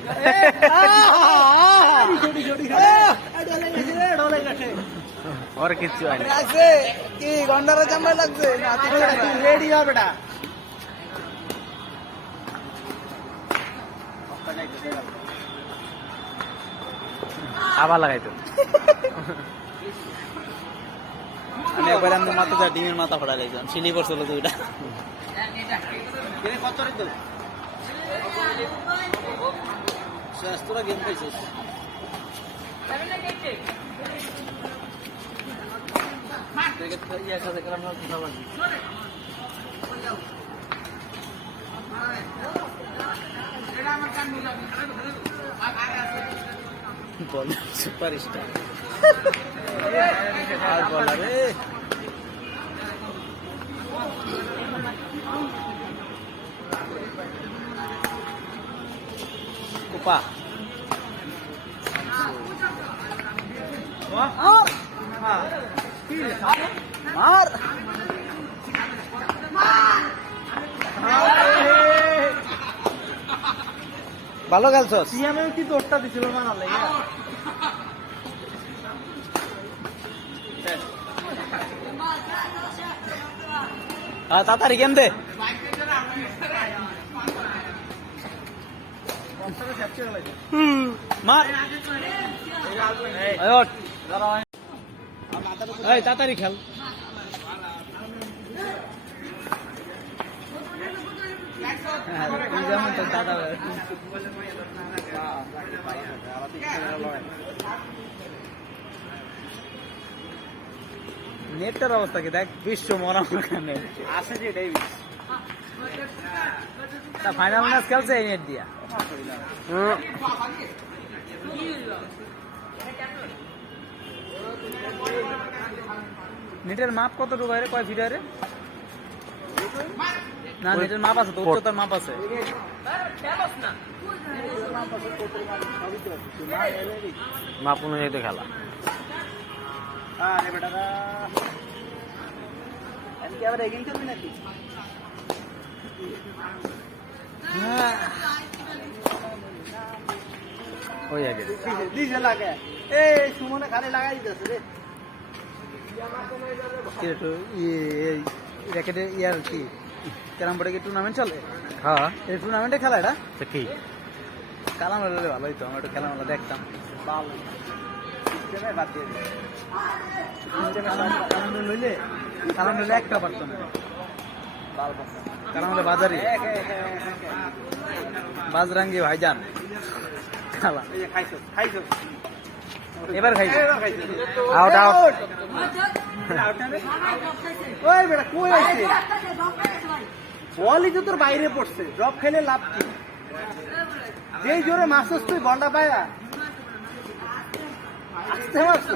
ওর কিচ্ছু হয় না লাগছে কি গন্ডারে চামড়া লাগছে রেডি হ বেটা আবার লাগাইতো আমি একবার আমি মাথা ডিমের মাথা ফোড়া লাগছিলাম সিলি পড়ছিল দুইটা কত রে তো তোরা গেম পাইছিস বল সুপার স্টার আর বলার রে কুপা মার ভালো খেলছো সিএমএ কি দোষটা দিছিল মানালে তাড়াতাড়ি গেম দে মার তাড়াতাড়ি খেল যেমন তো দাদা নেটটার অবস্থা কি দেখ, বিশ্ব মরামখানে আছে যে এটাই ফাইনাল ম্যাচ খেলছে এই নেট দিয়া। নেটের মাপ কতটুকু হয় রে, কয় ফিট হয় রে? না নেটের মাপ আছে তো, উচ্চতার মাপ আছে। মাপ অনুযায়ী তো খেলা। আরে বেটারা আমি কি আবার এগিয়ে চলবি নাকি? ওই আগে দিছে লাগে এই সুমনে খালি লাগাই দিতেছে রে। কি রে, তো র্যাকেটের ইয়ার কি ক্যারাম বোর্ডে কি টুর্নামেন্ট চলে? হ্যাঁ এই টুর্নামেন্টে খেলা এটা তো কি কালাম হলে ভালো হইতো, আমরা একটু খেলামেলা দেখতাম। ভালো সিস্টেমে বাদ দিয়ে দিই। কালাম লইলে একটা পারতো না, ভালো কথা। কালাম হলে বাজারি বাজরাঙ্গি ভাইজান খেলা এই যে খাইছো খাইছো এবার খাইছে। এবার খাইছো। আউট আউট আউট না রে? ওই বেটা কই আইছে? বলই তো তোর বাইরে পড়ছে, ড্রপ খেলে লাভ কি? যেই জোরে মারছস তুই বলটা পায়া আসতে মারছো।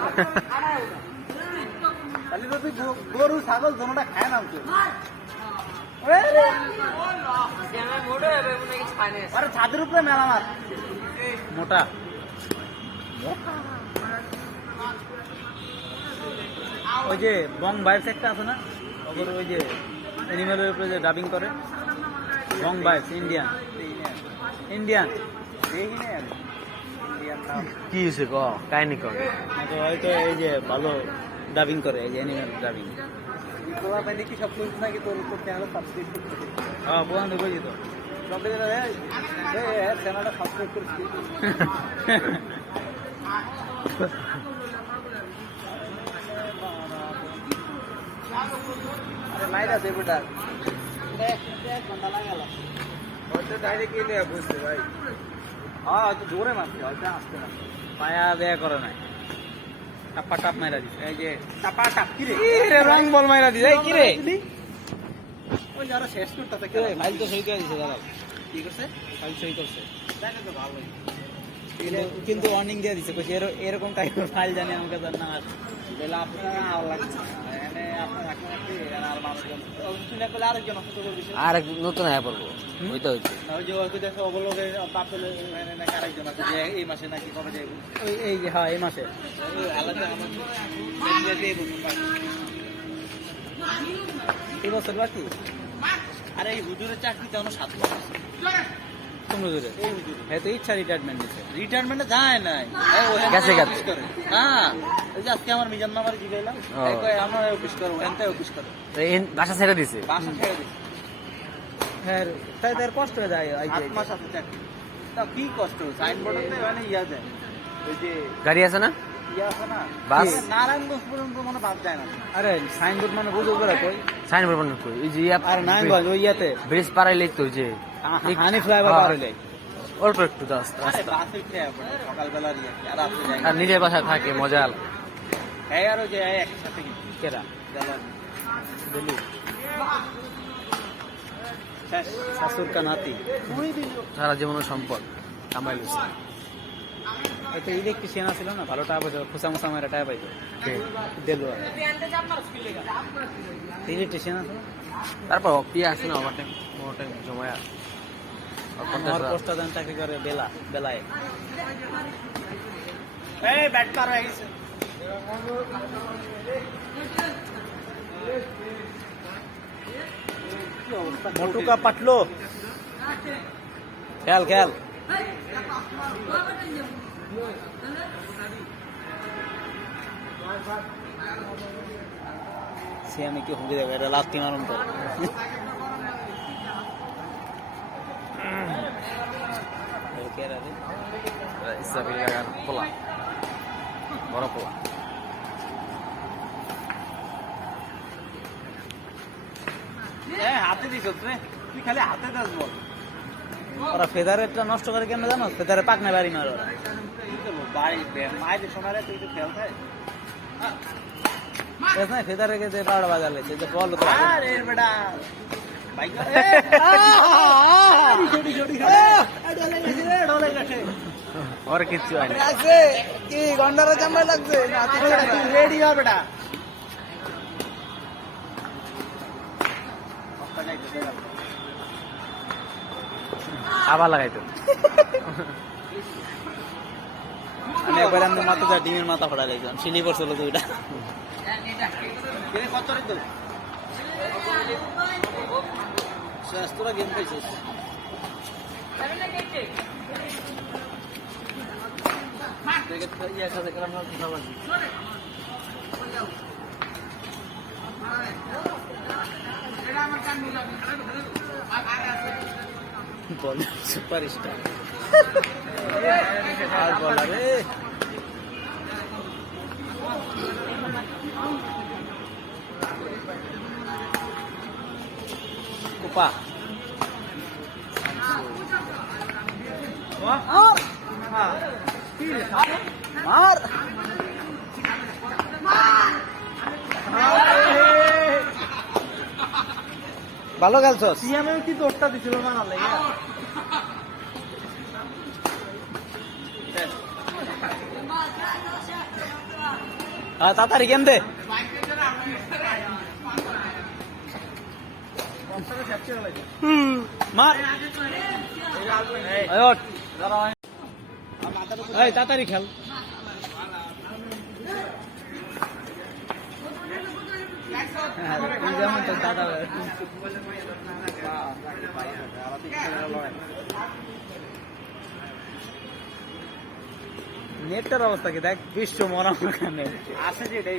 তাহলে তো তুই গরু ছাগল দোনোটা খায় নাম তুই। আরে ছাদের উপরে মেলা মার। মোটা ওই যে বং ভাইবস একটা আছে না, ওগুলো ওই যে অ্যানিমেলের উপরে যে ডাবিং করে, বং ভাইবস ইন্ডিয়ান ইন্ডিয়ান দেখি না আমি। ইন্ডিয়ান নাম। কি হয়েছে ক কাহিনি কর তো হয়তো এই যে ভালো ডাবিং করে, এই যে অ্যানিমেল ডাবিং। তোরা পাইলে কি সব কিছু নাকি তোর উপর চ্যানেল সাবস্ক্রাইব করতে? হ্যাঁ বোন বুঝি তো। সব থেকে চ্যানেলটা সাবস্ক্রাইব করছি। আরে মাইরা দে বেটা। এক ঘন্টা লাগালো। হয়তো ডাইরেক্ট এলে বুঝতে ভাই। হ্যাঁ হয়তো জোরে মারছে, হয়তো আসতে না। পায়া দেয়া করে নাই, টাপ্পা টাপ মাইরা দিছে। এই যে টাপা টাপ কি রে? রং বল মাইরা দিছে। এই কি রে, ওই যারা শেষ করতেছে ফাইল তো সই করে দিছে দাঁড়াও। কি করছে? ফাইল সই করছে, দেখে তো ভালোই। কিন্তু ওয়ার্নিং দিয়ে দিছে, কইছে এরকম টাইপের ফাইল জানি আমাকে না আসে। বেলা আপনারা আর লাগছে না। এনে আপনার রাখেন আপনি আর মানুষজন শুনে করলে আরেকজন অসুস্থ করবে। আর এক নতুন আয়া পড়বো ওই তো হয়েছে ওই যে হয়তো দেখো অবলোকে পাপ পেলে নাকি আরেকজন আছে যে এই মাসে নাকি কবে যাইব। এই যে হ্যাঁ এই মাসে আলাদা আমার দিয়ে বলুন ভাই। এই বছর বাকি আরে এই হুজুরের চাকরিতে আমার 7 মাস আছে। কোন হুজুরে? এই হুজুরে হ্যাঁ তো ইচ্ছা রিটায়ারমেন্ট দিছে। রিটায়ারমেন্টে যায় নাই। গেছে গেছে। অফিস করে। হ্যাঁ এই যে আজকে আমার মিজান মামার জিগাইলাম ও। এই কয় আমার অফিস করো এনতে অফিস করো বাসা ছেড়ে দিছে বাসা ছেড়ে দিছে। হ্যাঁ তাই তার কষ্ট হয়ে যায়। 8 মাস আছে চাকরি। তা কি কষ্ট সাইনবোর্ডে মানে ইয়া যায় ওই যে গাড়ি আছে না ইয়া আছে না বাস? নারায়ণগঞ্জ পর্যন্ত মনে বাদ যায় না। আরে সাইনবোর্ড মানে বুঝো করে কই, সাইন বলবেন কই ওই যে আর নারায়ণগঞ্জ ওই ইয়াতে ব্রিজ পারাইলেই তো ওই যে হানি ফ্লাইওভার হ্যাঁ। পার হইলে অল্প একটু রাস্তা আরে বাসে খেয়ে পড়ে সকালবেলা ইয়ে আর রাত্রে যায় আর নিজের বাসায় থাকে মজা আলাদা। এই আর ওই যে একসাথে কেরা গেল দিল্লি শেষ শাশুর কা নাতি। তুই দিল সারা জীবনের সম্পদ কামাই লইছে এটা ইলেকট্রিশিয়ান আছিল না, ভালো টাকা পাইতো, খুচা মুচা মেরা টাকা পাইতো। দিল ইলেকট্রিশিয়ান আছে না, তারপর কি আছে না ওভারটাইম জমায়া আমার পোস্টটা দেন চাকরি করে বেলায়। এই ব্যাট পার হয়ে গেছে। কি অবস্থা মোটু কা পাটলো খেল খেল। সে আমি কি হুঁকে দেবো, এটা লাস্টি মারুন তো। ইসলামী লাগার পোলা বড় পোলা হাতে দিছ রে তুই খালি হাতে দাস বল। ওরা ফেদারেরটা নষ্ট করে কেন জানো, ফেদারে পাকনা বাড়ি মারো ওরা। কি করবো ভাই মায়ের সময় তুই তো খেলতে ऐसा फेदर के दे बाड़ बाजा ले जे बॉल तो अरे बेटा भाई छोटी छोटी डोले गठे और किच्छु आने লাগছে কি গন্ডারে জামাই লাগছে না रेडी हो बेटा আবার লাগাইতো আমি একবার আমি মাথা যা ডিমের মাথা ফড়া লাইছিলাম সিলি পড়ছিল দুইটা কত রে তো শেষ তোরা গেম খেলছিস বল সুপার স্টার আর বলা রে কুপা মার ভালো খেলছস সিএমএ কি দৌড়টা দিছিল না না লাগে হ্যাঁ তাড়াতাড়ি গেম দে মার এই ওঠ এই তাড়াতাড়ি খেল যেমন তো দাদা নেটটার অবস্থা কি দেখ বিশ্ব মরা ওখানে আছে যে এটাই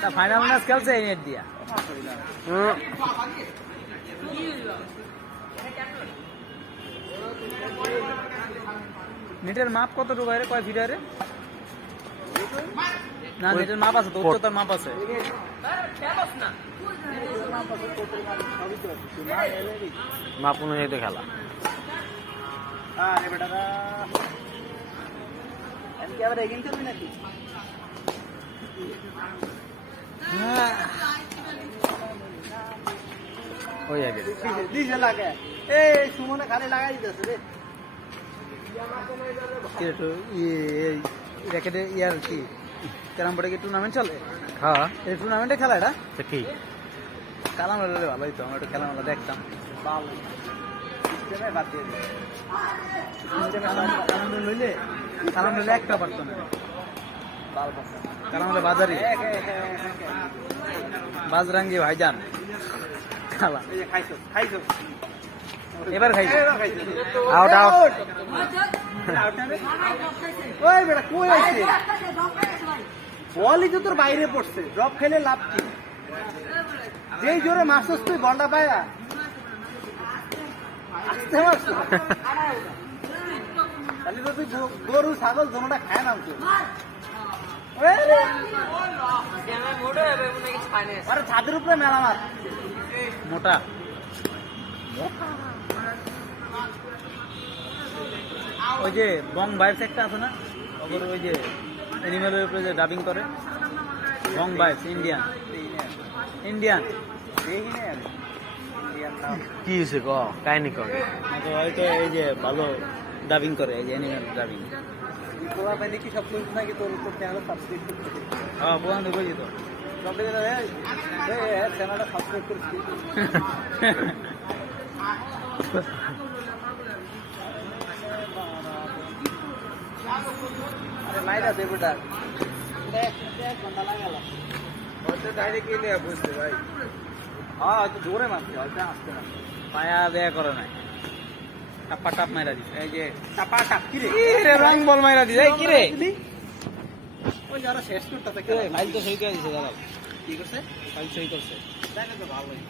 তা ফাইনাল ম্যাচ খেলছে এই নেট দিয়া নেটের মাপ কতটুকু রে কয় ফিট রে না নেটের মাপ আছে তো উচ্চতার মাপ আছে মাপ অনুযায়ী তো খেলা আরে বেটা আমি কি আবার এগিয়ে চলবি নাকি ওই আগে দিছে লাগে এই সুমনে খালি লাগাই দিতেছে রে র্যাকেটে ইয়ার কি ক্যারাম বোর্ডে কি টুর্নামেন্ট চলে হ্যাঁ এই টুর্নামেন্টে খেলা এটা তো কি খেলাম হলে ভালোই তো আমরা একটু খেলামেলা দেখতাম ভালো সিস্টেমে বাদ দিয়ে দে খেলাম লইলে খেলাম লইলে একটা পারতো না ভালো কথা খেলাম হলে বাজারি বাজরাঙ্গি ভাইজান খেলা এই যে খাইছো খাইছো এবার খাইছে আউট আউট ওই বেটা কই আইছে বলই তো তোর বাইরে পড়ছে ড্রপ খেলে লাভ কি যেই জোরে মারছস তুই বন্ডা পায়া আসতে মারছ তাহলে তো তুই গরু ছাগল জমাটা খায় না তুই আরে ছাদের উপরে মেলা মার মোটা ওই যে বং ভাইবস একটা আছে না ওপরে ওই যে অ্যানিমেলের উপরে যে ডাবিং করে বং ভাইবস ইন্ডিয়ান ইন্ডিয়ান কি হয়েছে ক কাহিনী কর হয়তো এই যে ভালো ডাবিং করে এই যে অ্যানিমেল ডাবিং তোরা পাইলে কি সব কিছু নাকি তোর উপর চ্যানেল সাবস্ক্রাইব করতে হ্যাঁ বোঝান বুঝি তো সব চ্যানেলটা সাবস্ক্রাইব করছি আরে মাইরা দে বেটা দেখ ঘন্টা লাগাল হয়তো ডাইরেক্ট এলে বুঝতে ভাই হ্যাঁ হয়তো জোরে মারছে হয়তো আসতে না পায়া দেয়া করে নাই টাপ্পা টাপ মাইরা দিছে এই যে টাপা টাপ কি রে রে রং বল মাইরা দিছে এই কি রে ওই যারা শেষ করতেছে ফাইল তো সই করে দিছে দাদা কি করছে ফাইল সই করছে তাই না তো ভালোই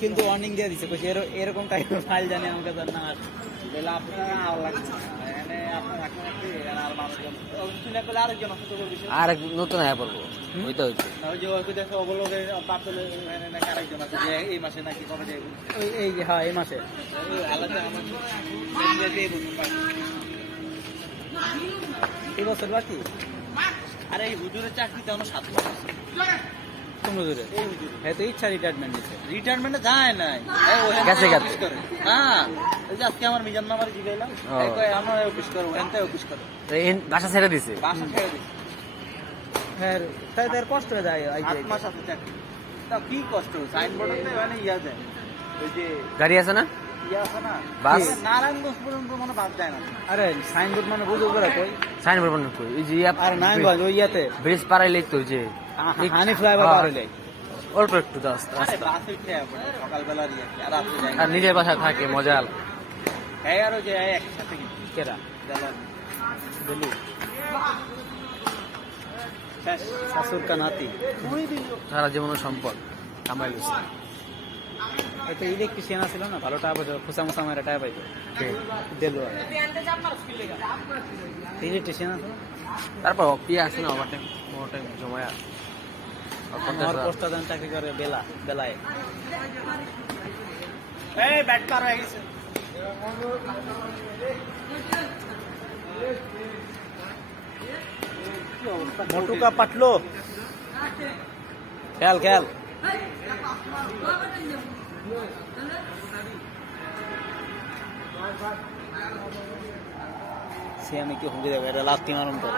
কিন্তু ওয়ার্নিং দিয়ে দিছে কইছে এরকম টাইপের ফাইল জানি আমাকে জান না বেলা আপনারা আর লাগছে এখানে আপনার রাখবেন কি আর মানুষজন শুনে পেলে আরেকজন অসুস্থ করে দিছে আর এক নতুন আয়া পড়বো ওইটা হচ্ছে ওই যে ওই দেখো অবলোকে বাপলে এখানে নাকি আরেকজন আছে যে এই মাসে নাকি কবে যাইব ওই এই যে হ্যাঁ এই মাসে ওই আলাদা আমার দিয়ে বলুন এই বছর বাকি আরে এই হুজুরের চাকরিতে এখনো 7 মাস আছে। কোন হুজুরে? এই হুজুর হ্যাঁ তো ইচ্ছা রিটায়ারমেন্ট নিচ্ছে। রিটায়ারমেন্টে যায় নাই। গেছে। না এই যে আজকে আমার মিজান মামার জিগাইলাম ও। এই কয় আমরা অফিস করবো এনতে অফিস করে বাসা ছেড়ে দিছে। বাসা ছেড়ে দিচ্ছে। হ্যাঁ তাই তার কষ্ট হয়ে যায় 8 মাস আছে চাকরি। তা কি কষ্ট সাইনবোর্ডে মানে ইয়া যায় ওই যে গাড়ি আছে না? ইয়া আছে না বাস? নারায়ণগঞ্জ পর্যন্ত মানে বাস যায় না। আরে সাইনবোর্ড মানে বুঝো করে কই সাইনবোর্ড বানানো কই? এই যে আর নারায়ণগঞ্জ ওই ইয়াতে ব্রিজ পারাইলেই তো যে হানি ফ্লাইওভার হ্যাঁ। পার হইলে অল্প একটু জাস্ট। আরে বাসে উঠে সকালবেলা ইয়া আর রাত্রে যায় আর নিজের বাসায় থাকে মজা আলাদা। এই আর ওই যে একসাথে কেরা গেলাম দিল্লি শেষ শাশুর কা নাতি দুই দিন সারা জীবনের সম্পদ কামাই লইছে। এটা ইলেকট্রিশিয়ান আছিল না ভালো টাকা পাইতো খুচা মুচা মারা টাকা পাইতো দিল ইলেকট্রিশিয়ান আছে না তারপর কি আছে না ওভারটাইম জমায়া আমার পোস্টটা দেন চাকরি করে বেলায় এই ব্যাট পার হয়ে গেছে মোটু কা পাটলো খেল খেল সে আমি কি হুঁকে দেবো এটা লাস্টি মারুন তো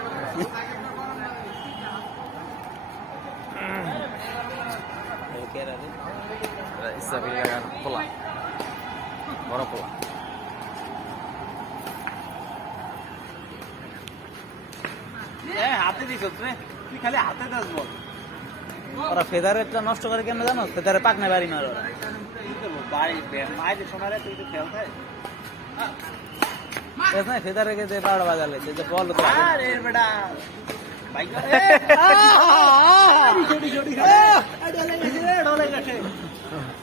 পোলা বড় পোলা। হাতে দিছ রে তুই খালি হাতে দাস বল ওরা ফেদারেরটা নষ্ট করে কেন জানো ফেদারে পাক নাই বাড়ি মারো ওরা। কি করবো বাড়ি মায়ের শোনারে তুই তো খেল খায় এস নাই ফেদারে গেছে 12 বাজালে যে বল তো আরে বেটা বাইক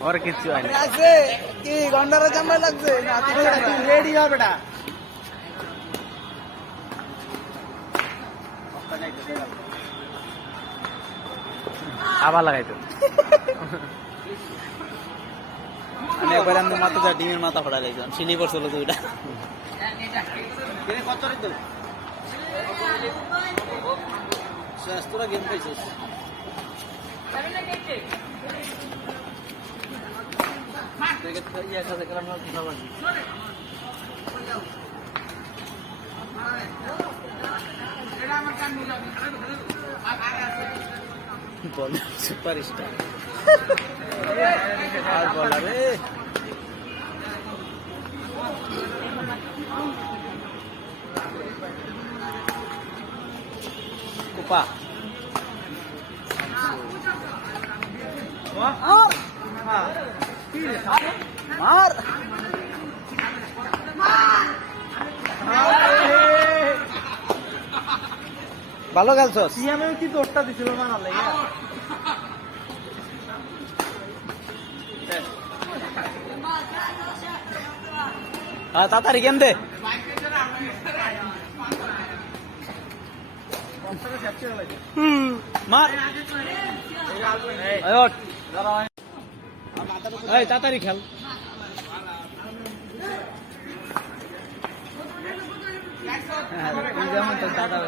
ওর কিচ্ছু হয় না। লাগছে কি গন্ডারে জামাই লাগছে রেডি হ বেটা আবার লাগাইতো। আমি একবার আমি মাথা যা ডিমের মাথা ফোড়া গেছিলাম সিলি পড়ছিল দুইটা কত রে তো শেষ তোরা গেম পাইছিস বল সুপার স্টার আর বলা রে কুপা মার ভালো খেলছস সিএমএ কি দোষটা দিছিল না না লাগে তাড়াতাড়ি গেম দে মার এই ওঠ। এই তাড়াতাড়ি খেল হ্যাঁ, তুই যেমন তোর দাদা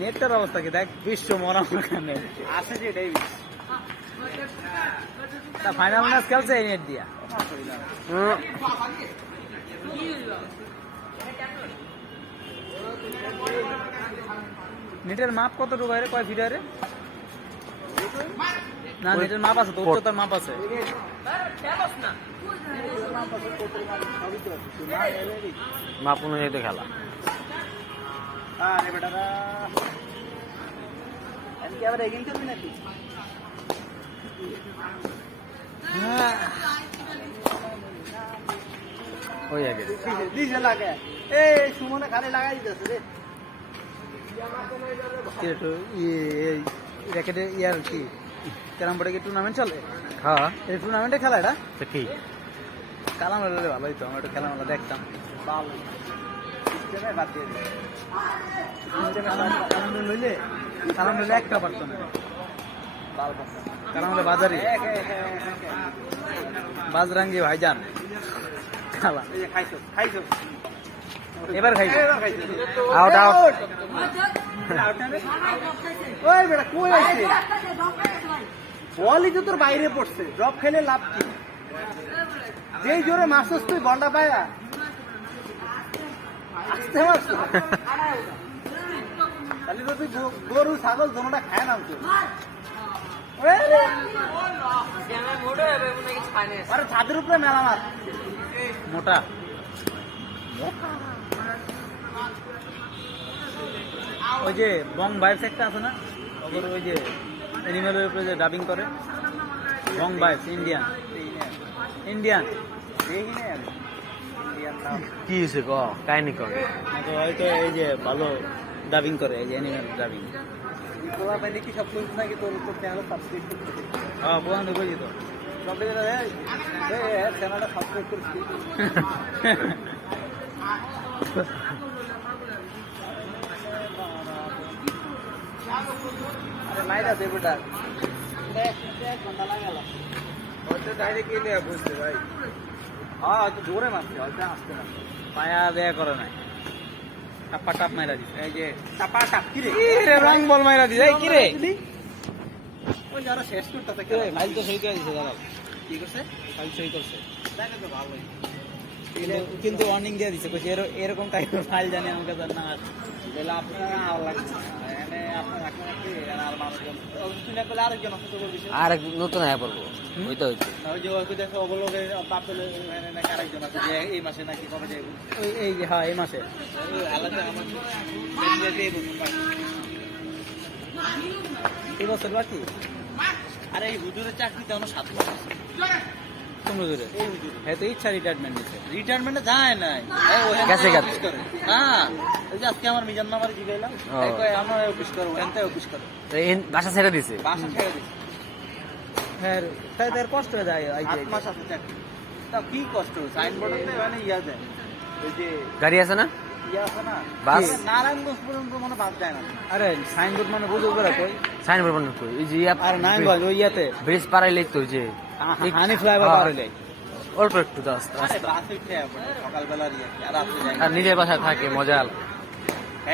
নেটটার অবস্থা কি দেখ বিশ্ব মরা ওখানে আছে যে ডেভিস তা ফাইনাল ম্যাচ খেলছে এই নেট দিয়া নেটের মাপ কতটুকু রে কয় ফিটারে না নেটের মাপ আছে তো উচ্চতার মাপ আছে মাপ অনুযায়ী তো খেলা। আরে বেটারা আমি কি আবার এগিয়ে চলবি নাকি ওই আগে দিছে লাগে এ সুমনে খালি লাগাই দিতেছে রে র্যাকেটে ইয়ার কি ক্যারাম বোর্ডে কি টুর্নামেন্ট চলে হ্যাঁ এই টুর্নামেন্টে খেলা এটা তো কি কালাম হলে ভালো হইতো আমরা একটু খেলামেলা দেখতাম ভালো সিস্টেমে বাদ দিয়ে দিই কালাম লইলে একটা পারতো না কারণ হলো বাজারি বাজরাঙ্গি ভাইজান খালা এবার খাইছো আউট আউট ওই বেটা কই আছে বলই তো তোর বাইরে পড়ছে ড্রপ খেলে লাভ কি যেই জোরে মারছস তুই বলটা পায়া আসতে মারছস তাহলে তো তুই গরু ছাগল দোনোটা খায় না তুই আরে ছাদের উপরে মেলা মার মোটা ওই যে বং ভাইবস একটা আছে না ওপরে ওই যে অ্যানিমেলের উপরে যে ডাবিং করে বং ভাইবস ইন্ডিয়ান ইন্ডিয়ান কি হয়েছে ক কাহিনী কর তো হয়তো এই যে ভালো ডাবিং করে এই যে অ্যানিমেল ডাবিং তোরা পাইলে কি সব কিছু নাকি তোর তোর চ্যানেল সাবস্ক্রাইব করতে হ্যাঁ বোঝান তো বুঝি তো সব থেকে চ্যানেলটা সাবস্ক্রাইব করছি আরে মাইরা দে বেটা দেখ ঘন্টা লাগাল হয়তো ডাইরেক্ট এলে বুঝতে ভাই হ্যাঁ হয়তো জোরে মারছে হয়তো আসতে না পায়া দেয়া করে নাই টাপ্পা টাপ মাইরা দিছে এই যে টাপা টাপ কি রে রং বল মাইরা দিছে এই কি রে ওই যারা শেষ করতেছে কি রে ফাইল তো সই করে দিছে দাদা কি করছে ফাইল সই করছে দেখে তো ভালোই কিন্তু ওয়ার্নিং দিয়ে দিছে কইছে এরকম টাইপের ফাইল জানি আমাকে জান না তাহলে আপনার ভালো লাগছে এখানে আপনার এখন কি আর মানুষজন শুনে করলে আরেকজন অসুস্থ করে দিছে আর এক নতুন আয়া পড়বো হইতে হইতে ওই যে ওই দেখো ওগুলোকে পাপ পেলে নাকি আরেকজন আছে যে এই মাসে নাকি কবে যাইব ওই এই যে হ্যাঁ এই মাসে আলাদা আমার এই বছর বাকি আরে এই হুজুরের চাকরিতে অন্য 7 মাস আছে কোন হুজুরে এই হুজুর হ্যাঁ তো ইচ্ছা রিটায়ারমেন্ট দিছে রিটায়ারমেন্টে যায় নাই গেছে গেছে। অফিস করে হ্যাঁ ওই যে আজকে আমার মিজান মামার জিগাইলাম ও। এই কয় আমরা অফিস করব এনতে অফিস করব বাসা ছেড়ে দিছে বাসা ছেড়ে দিছে হ্যাঁ তাই তার কষ্ট হয়ে যায় এই 8 মাস আছে চাকরি তা কি কষ্ট সাইনবোর্ডে মানে ইয়া যায় ওই যে গাড়ি আছে না ইয়া আছে না বাস? নারায়ণগঞ্জ পর্যন্ত মনে বাস যায় না আরে সাইনবোর্ড মানে বুঝো করে কই সাইন বলবেন কই এই যে আর নারায়ণগঞ্জ ওই ইয়াতে ব্রিজ পারাইলে তো যে হানি ফ্লাইওভার হ্যাঁ। পারলে অল্প একটু দাস আরে বাস উঠে সকালবেলা ইয়ে আর রাত্রে যায় আর নিজের বাসায় থাকে মজা আলাদা।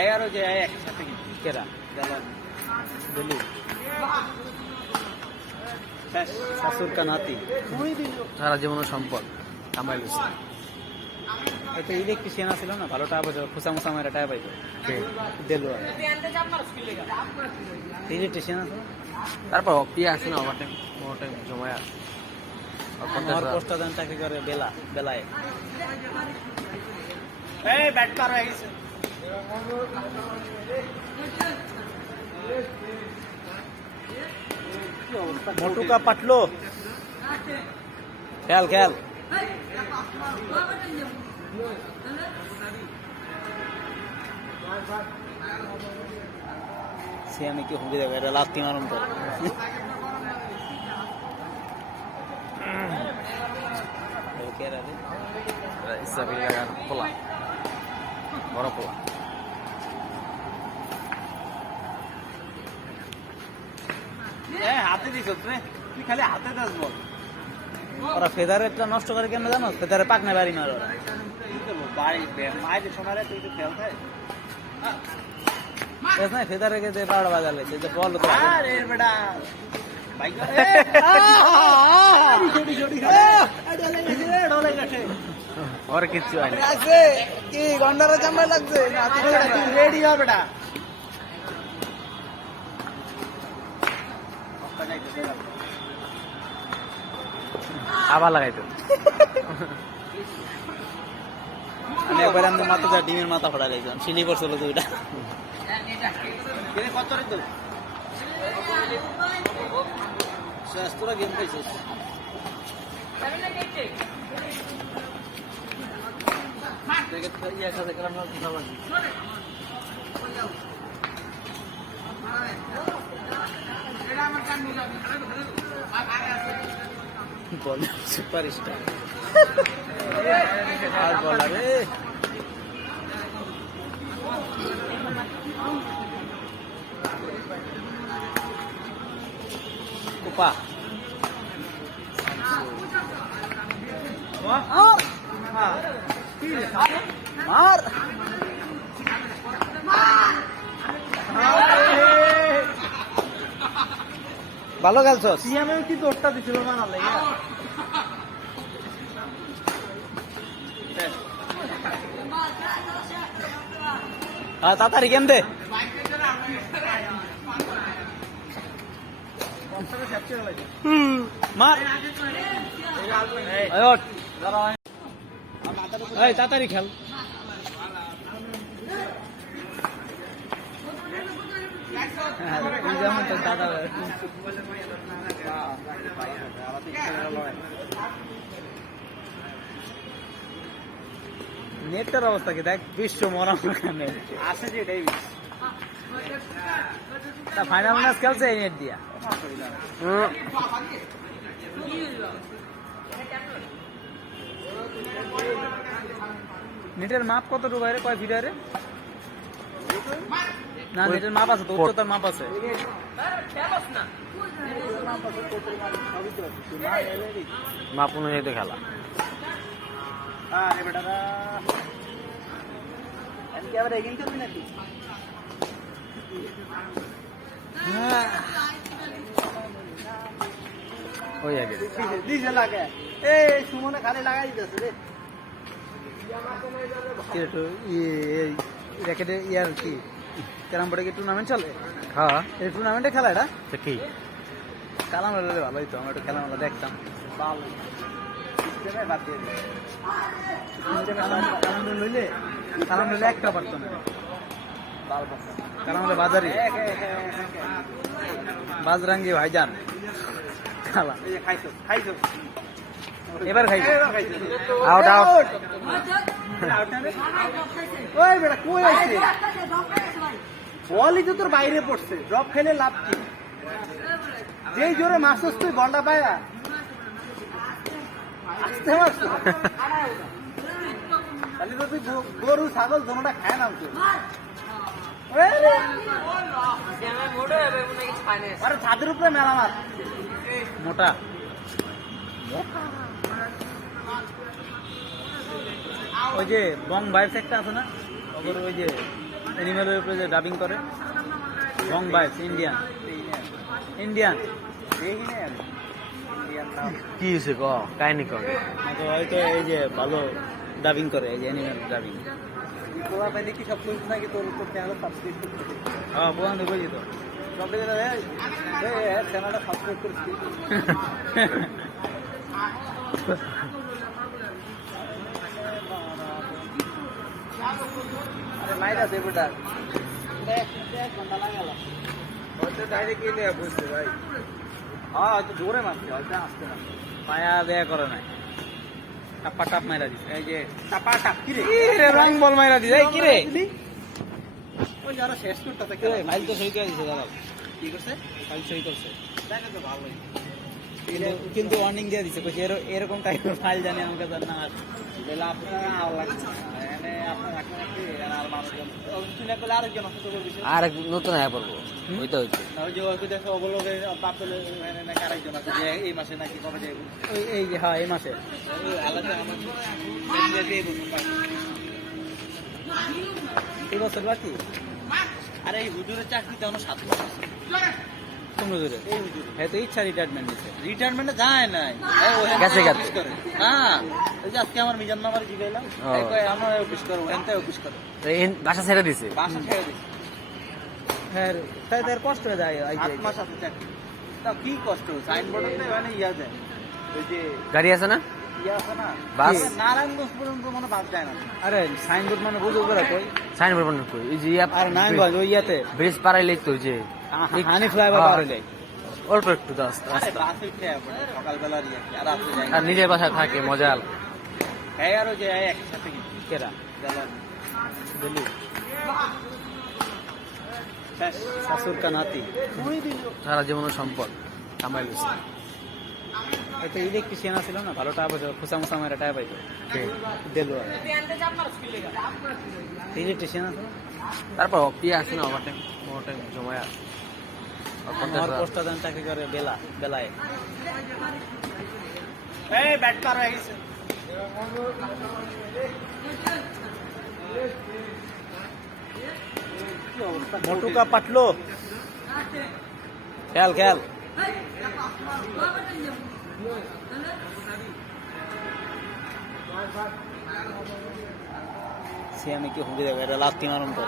এই আরো যে একসাথে কেরা গেল দিল্লি শেষ শাশুর কা নাতি তুই দিল সারা জীবনের সম্পদ কামাই লইছে এটা ইলেকট্রিশিয়ান আছিল না ভালো টাকা পাইতো খুচা মুচা মারা টাকা পাইতো দিল ইলেকট্রিশিয়ান আছে তারপর কি আছে না ওভারটাইম জমায় আমার পোস্টটা দেন চাকরি করে বেলায় এই ব্যাট পার হয়ে গেছে मोटू का पटलो খেয়াল খেয়াল সে আমি কি হুঁকে দেবো এটা লাত্তি মারুন তো ইসাবিল লাগার পোলা বড় পোলা হাতে দিছ রে তুই খালি হাতে দাস বল ওরা ফেদারেরটা নষ্ট করে কেন জানো ফেদারে পাকনা বাড়ি মারো ওরা কি করবো বাড়ি মায়ের সময় তুই তো খেয়াল খায় এস না ফেদারে যে 12 বাজার লেছে যে বল তো আরে বেটা ভাই ওর কিচ্ছু হয় না আছে কি গন্ডারে জামাই লাগছে রেডি হ বেটা আবার লাগাইতো আমি একবার আমি মাথা যা ডিমের মাথা ফোড়া লাইছিলাম সিলি পড়ছিল দুইটা কত রে তো শেষ তোরা গেম পাইছিস বল সুপার স্টার আর বলার রে ওপা মার ভালো খেলছস কি দোষটা দিছিল মানার লাগে তাড়াতাড়ি গেম দে মার তাড়াতাড়ি খেল যেমন তোর দাদা নেটটার অবস্থা কি দেখ বিশ্ব মরাম আছে যে এটাই ফাইনাল ম্যাচ খেলছে এই নেট দিয়া নেটের মাপ কতটুকু রে কয় ফিট রে না নেটের মাপ আছে তো উচ্চতার মাপ আছে মাপ অনুযায়ী তো খেলা আরে বেটারা এমনি আবার এগিয়ে করবি নাকি ওই আগে দিছে লাগে এই সুমনে খালি লাগাই দিতেছে রে র্যাকেটে ইয়ার কি ক্যারাম বোর্ডে কি টুর্নামেন্ট চলে হ্যাঁ এই টুর্নামেন্টে খেলা এটা তো কি কালাম হলে ভালোই তো আমরা একটু খেলামেলা দেখতাম ভালো সিস্টেমে বাদ দিয়ে দিই কালাম লইলে একটা পারতো না ভালো কথা কালাম হলে বাজারি বাজরাঙ্গি ভাইজান খালা এই যে খাইছো খাইছো এবার খাইছে আউট আউট ওই বেটা কই আইছে বলই তো তোর বাইরে পড়ছে ড্রপ খেলে লাভ কি যেই জোরে মারছস তুই বলটা পায়া আসতে মারছ তাহলে তো তুই গরু ছাগল দোনোটা খায় না তুই আরে ছাদের উপরে মেলা মার মোটা ওই যে বং বাইফ একটা আছে না ওপর ওই যে অ্যানিমেলের উপরে যে ডাবিং করে বং বাইফ ইন্ডিয়ান ইন্ডিয়ান কি হয়েছে ক কাহিনী কর হয়তো এই যে ভালো ডাবিং করে এই যে অ্যানিমেল ডাবিং তোরা পাইলে কি সব কিছু নাকি তোর উপর চ্যানেল সাবস্ক্রাইব করতে হ্যাঁ বোঝান বুঝি তো সব দিকে চ্যানেলটা সাবস্ক্রাইব করছি আরে মাইরা দে বেটা এক ঘন্টা লাগালো হয়তো ডাইরেক্ট গেলে বুঝতে ভাই হ্যাঁ হয়তো জোরে মারছে হয়তো আসতে না পায়া দেয়া করে নাই টাপা টাপ মাইরা দিছে এই যে টাপা টাপ কি রে রং বল মাইরা দিছে এই কি রে ওই যারা শেষ করতেছে ফাইল তো সই করে দিছে দাদা কি করছে ফাইল সই করছে দেখে তো ভালোই কিন্তু ওয়ার্নিং দিয়ে দিছে কইছে এরকম টাইপের ফাইল জানি আমাকে জানা না বেলা আপনারা আর লাগছে এখানে আপনার রাখবেন কি আর মানুষজন শুনে পেলে আরেকজন অসুস্থ করবে আর এক নতুন আয়া পড়বো ওই তো হয়েছে ওই যে ওই দেখে অবলোকে বাপ পেলে নাকি আরেকজন আছে যে এই মাসে নাকি কবে যাইব ওই এই যে হ্যাঁ এই মাসে আলাদা আমার এই বছর বাকি আরে এই হুজুরের চাকরিতে আমার 7 মাস আছে তোমরা জুড়ে এই হুজুর হ্যাঁ তো ইচ্ছা রিটায়ারমেন্ট নিছে রিটায়ারমেন্টে যায় নাই গেছে গেছে। অফিস করে না এই যে আজকে আমার মিজান মামার জিগাইলাম ও। এই কয় আমরা অফিস করব এনতে অফিস করে বাসা ছেড়ে দিছে বাসা ছেড়ে দিছে হ্যাঁ তাই তার কষ্ট হয়ে যায় 8 মাস আছে চাকরি তা কি কষ্ট সাইনবোর্ডে মানে ইয়া যায় ওই যে গাড়ি আছে না ইয়া আছে না বাস? নারায়ণগঞ্জ পর্যন্ত মনে বাস যায় না আরে সাইনবোর্ড মানে বুঝো করে কই সাইন বলবেন কই এই যে আর নাই বল ওই ইয়াতে ব্রিজ পারাইলেই তো ওই যে হানি ফ্লাইওভার হ্যাঁ। পার হইলে অল্প একটু তো আস্তে আরে আস্তে বাসে উঠে পড়ে সকালবেলা রিয়া আর রাতে যায় আর নিজের বাসায় থাকে মজা এই আর ওই যে একসাথে কি কেরা গেলাম দিল্লি শেষ শাশুর কা নাতি তুই দিল সারা জীবনের সম্পদ কামাই লইছে হয়তো ইলেকট্রিশিয়ান ছিল না ভালো টাকা পয়সা খুচা মুসা মেরা টাকা পাইতো দিল ইলেকট্রিশিয়ান আছে না? তারপর কি আছে না ওভারটাইম জমায়া আমার পোস্টটা দেন চাকরি করে বেলায় এই ব্যাট পার হয়ে গেছে মোটুকা পাটলো খেল সে আমি কি হুমকি দেবো এটা লাস্টি মারুন তো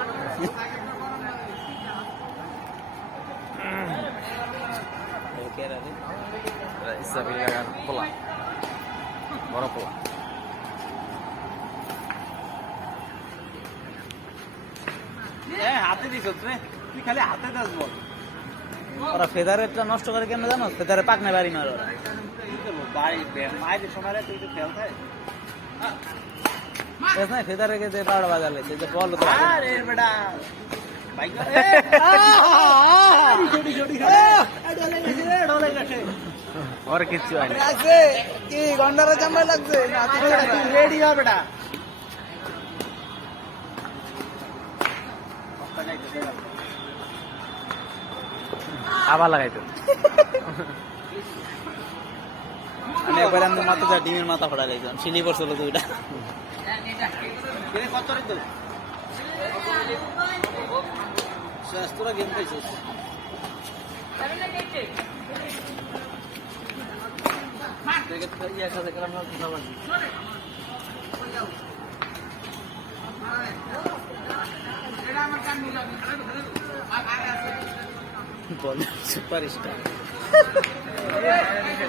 ইসরাফিল কাকার পোলা বড় পোলা হাতে দিছ তুই খালি হাতে দাস বল ওরা ফেদারেরটা নষ্ট করে কেন জানো ফেদারে পাকনা বাড়ি মারো মায়ের সময় তুই তো খেয়াল থাকে ফেদারে গেছে 12 বাজালে যে বল আরে বেটা বাইক और किच्छु आएन কি গন্ডারে জামাই লাগছে রেডি হ বেটা आवा लगाइतो আমি একবার আমি মাথা যা ডিমের মাথা ফড়া লাইছিলাম সিলি পড়ছিল দুইটা কত রে তো শাস্ত্রা গেম খাইছিস সুপার স্টার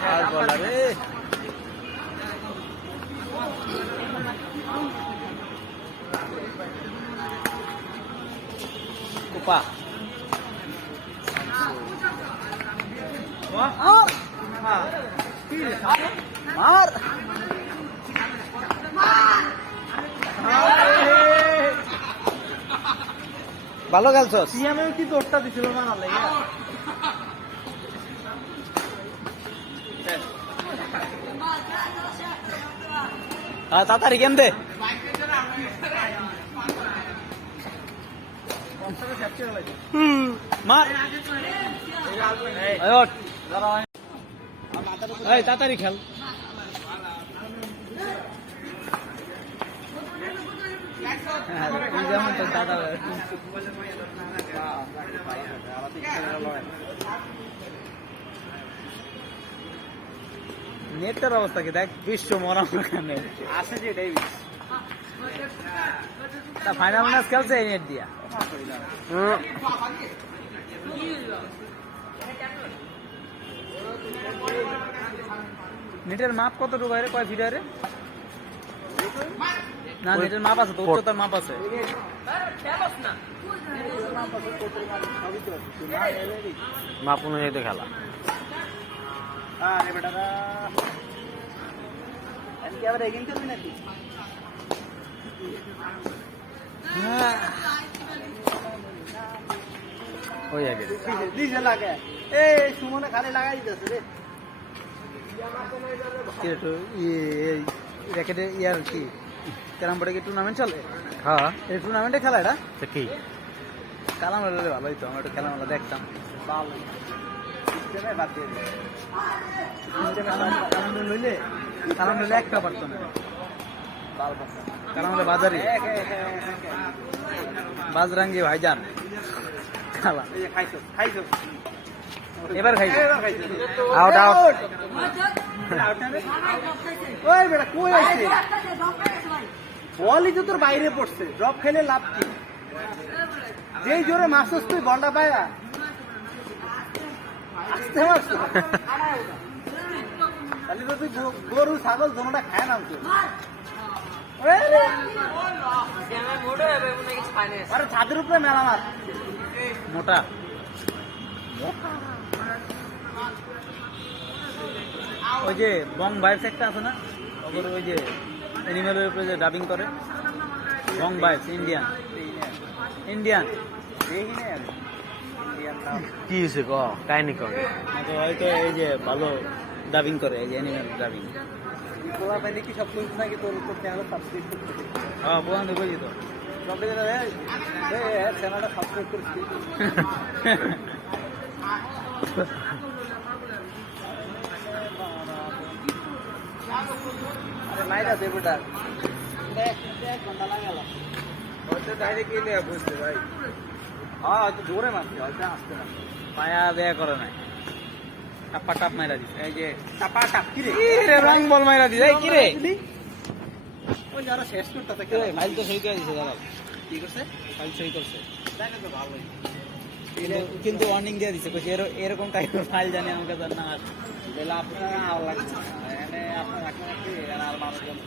আর বলা রে কুপা মার ভালো খেলছস সিএমএ কি দৌড়টা দিছিল না না লাগে হ্যাঁ তাড়াতাড়ি গেম দে মার এই তাড়াতাড়ি খেল যেমন তো দাদা নেটের অবস্থা কি দেখ বিশ্ব মরা ওখানে আছে যে ডেভিস তা ফাইনাল ম্যাচ খেলছে এই নেট দিয়া নেটের মাপ কতটুকু রে কয় ফিট রে না নেটের মাপ আছে তো উচ্চতার মাপ আছে মাপ অনুযায়ী তো খেলা আরে বেটারা আমি কি আবার এগিয়ে চলবি নাকি ওই আগে দিছে লাগে এ সুমনে খালি লাগাই দিতেছে রে র্যাকেটে ইয়ার কি ক্যারাম বোর্ডে কি টুর্নামেন্ট চলে হ্যাঁ এই টুর্নামেন্টে খেলা এটা তো কি কালাম হলে ভালো হইতো আমরা একটু খেলামেলা দেখতাম ভালো সিস্টেমে বাদ দিয়ে কালাম লইলে একটা পারতো না কালাম হলে বাজারে বাজরাঙ্গি ভাইজান খালা এবার খাইছো আউট আউট ওই বেটা কই আইছে বলই তো তোর বাইরে পড়ছে ড্রপ খেলে লাভ কি যেই জোরে মারছস তুই বলটা পায়া আসতে মারছ তাহলে তো তুই গরু ছাগল দোনোটা খায় না তুই আরে ছাদের উপরে মেলা মার মোটা ওই যে বং ভাইবস একটা আছে না ওগুলো ওই যে অ্যানিমেলের উপরে যে ডাবিং করে বং ভাইবস ইন্ডিয়ান কি হয়েছে ক কাহিনী কর হয়তো এই যে ভালো ডাবিং করে এই যে অ্যানিমেল ডাবিং কি সব কিছু নাকি তোর উপর চ্যানেল সাবস্ক্রাইব করতে হ্যাঁ বোঝান বুঝি তো সব চ্যানেলটা সাবস্ক্রাইব করছি আরে মাইরা দে বেটা দেখ 1 ঘন্টা লাগাল হয়তো ডাইরেক্ট এলে বুঝতে ভাই হ্যাঁ হয়তো জোরে মারছে হয়তো আসছে না পায়া ব্যয় করে নাই টাপা টাপ মাইরা দিছে এই যে টাপা টাপ কি রে রং বল মাইরা দিছে এই কি রে ওই যারা শেষ করতেছে কে ফাইল তো সই করে দিছে দাদা কি করছে ফাইল সই করছে তাহলে তো ভালোই কিন্তু ওয়ার্নিং দিয়ে দিছে কইছে এরকম টাইপের ফাইল জানি আমাকে তো না বেলা আপনারা আওয়াজ লাগছে মানে আপনারা রাখেন কি আর মানুষজন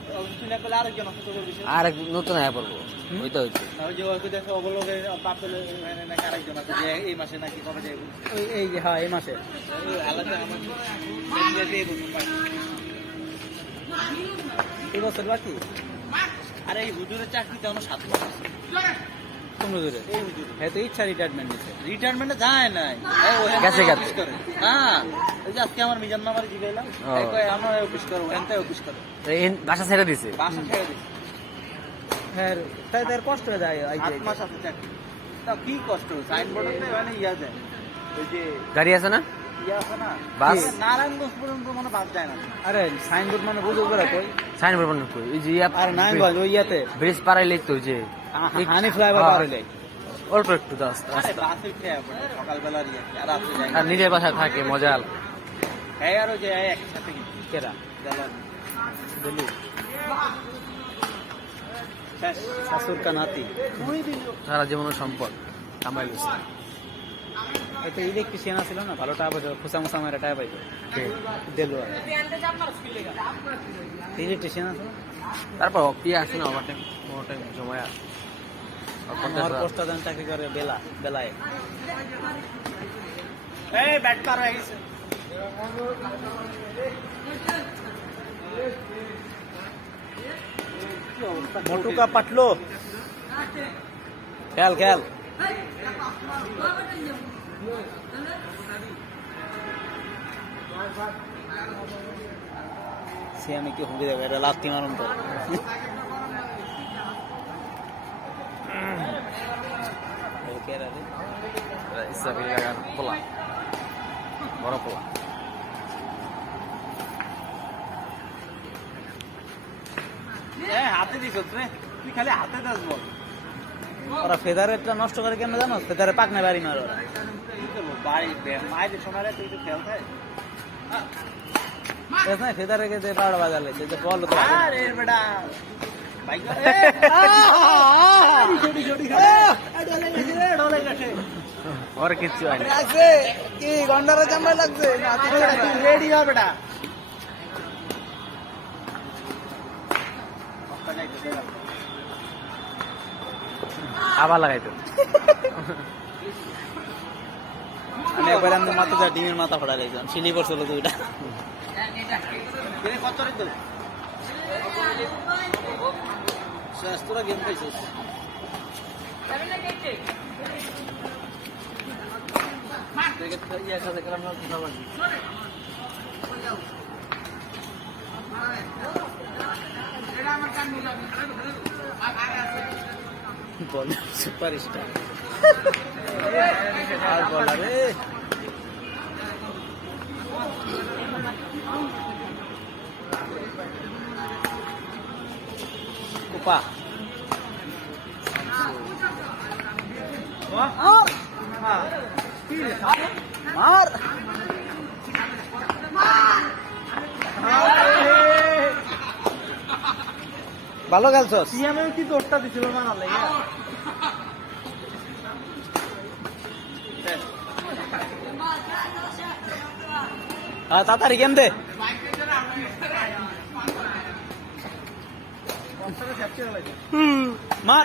শুনে পেলে আরেকজন অসুস্থ করে দিছে আর এক নতুন আয়া পড়বো ওইটা হচ্ছে ওই যে ওই দেখো ওগুলোকে পাপেল নাকি আরেকজন আছে যে এই মাসে নাকি কবে যাইব এই যে হ্যাঁ এই মাসে আলাদা আমার এই বছর বাকি আরে এই হুজুরের চাকরিতে আমার 7 মাস আছে কোন হুজুরে এই হুজুর হ্যাঁ তো ইচ্ছা রিটায়ারমেন্ট নিছে রিটায়ারমেন্টে যায় নাই গেছে অফিস করে হ্যাঁ ওই যে আজকে আমার মিজান নাম্বার জিগাইলাম এই কয় আমার অফিস করব এনতে অফিস করে বাসা ছেড়ে দিছে বাসা ছেড়ে দিছে হ্যাঁ তাই তার কষ্ট হয়ে যায় 8 মাস আছে চাকরি তা কি কষ্ট সাইনবোর্ডে মানে ইয়া যায় ওই যে গাড়ি আছে না ইয়া আছে না বাস? নারায়ণগঞ্জ পর্যন্ত মানে বাস যায় না আরে সাইনবোর্ড মানে বুঝো করে কই সাইনবোর্ড বানানো কই এই যে আর নারায়ণগঞ্জ ওই ইয়াতে ব্রিজ পারাইলেই তো যে হানি ফ্লাইওভার পার হইলে অল্প একটু দাস আরে বাসে খেয়ে পড়ে সকালবেলা দিয়ে আর রাতে যাই আর নিজের বাসায় থাকে মজা এই আর ওই যে একসাথে কেরা গেলাম দিল্লি শাশুর কা নাতি সারা জীবন সম্পদ কামাই লইছে এটা ইলেকট্রিশিয়ান আছিল না ভালো টাকা পাইতো খুচা মুসা মেরা টাকা পাইতো দিল ইলেকট্রিশিয়ান আছে তারপর কি আছে না ওভারটাইম জমায়া আমার পোস্টটা দেন চাকরি করে বেলায় এই ব্যাট পার হয়ে গেছে मोटू का पटलो खेल खेल আমি কি হুঁকে দেবো এটা লাত্তি মারুন তো পোলা বড় পোলা হাতে দিস তুই খালি হাতে দাস বল ওরা ফেদারেরটা নষ্ট করে কেন জানো ফেদারে পাকনা বাড়ি মারো বাড়ি মায়ের সময় তুই তো খেলতে ফেদারে গেছে 12 বাজালে যে বল তো আরে বেটা বাইক ওর কিচ্ছু হয় না লাগছে কি গন্ডারে জামাই লাগছে রেডি হ বেটা আবার লাগাইতো আমি একবার আমি মাথা যা ডিমের মাথা ফোড়া লাগছিলাম সিলি পড়ছিল দুইটা কত রে তো শাস্ত্র গেম পাইছিস বল সুপার স্টার আর বলার রে কুপা মার ভালো খেলছস সিএমএ কি দোষটা দিছিল না না লাগে তাড়াতাড়ি গেম দে মার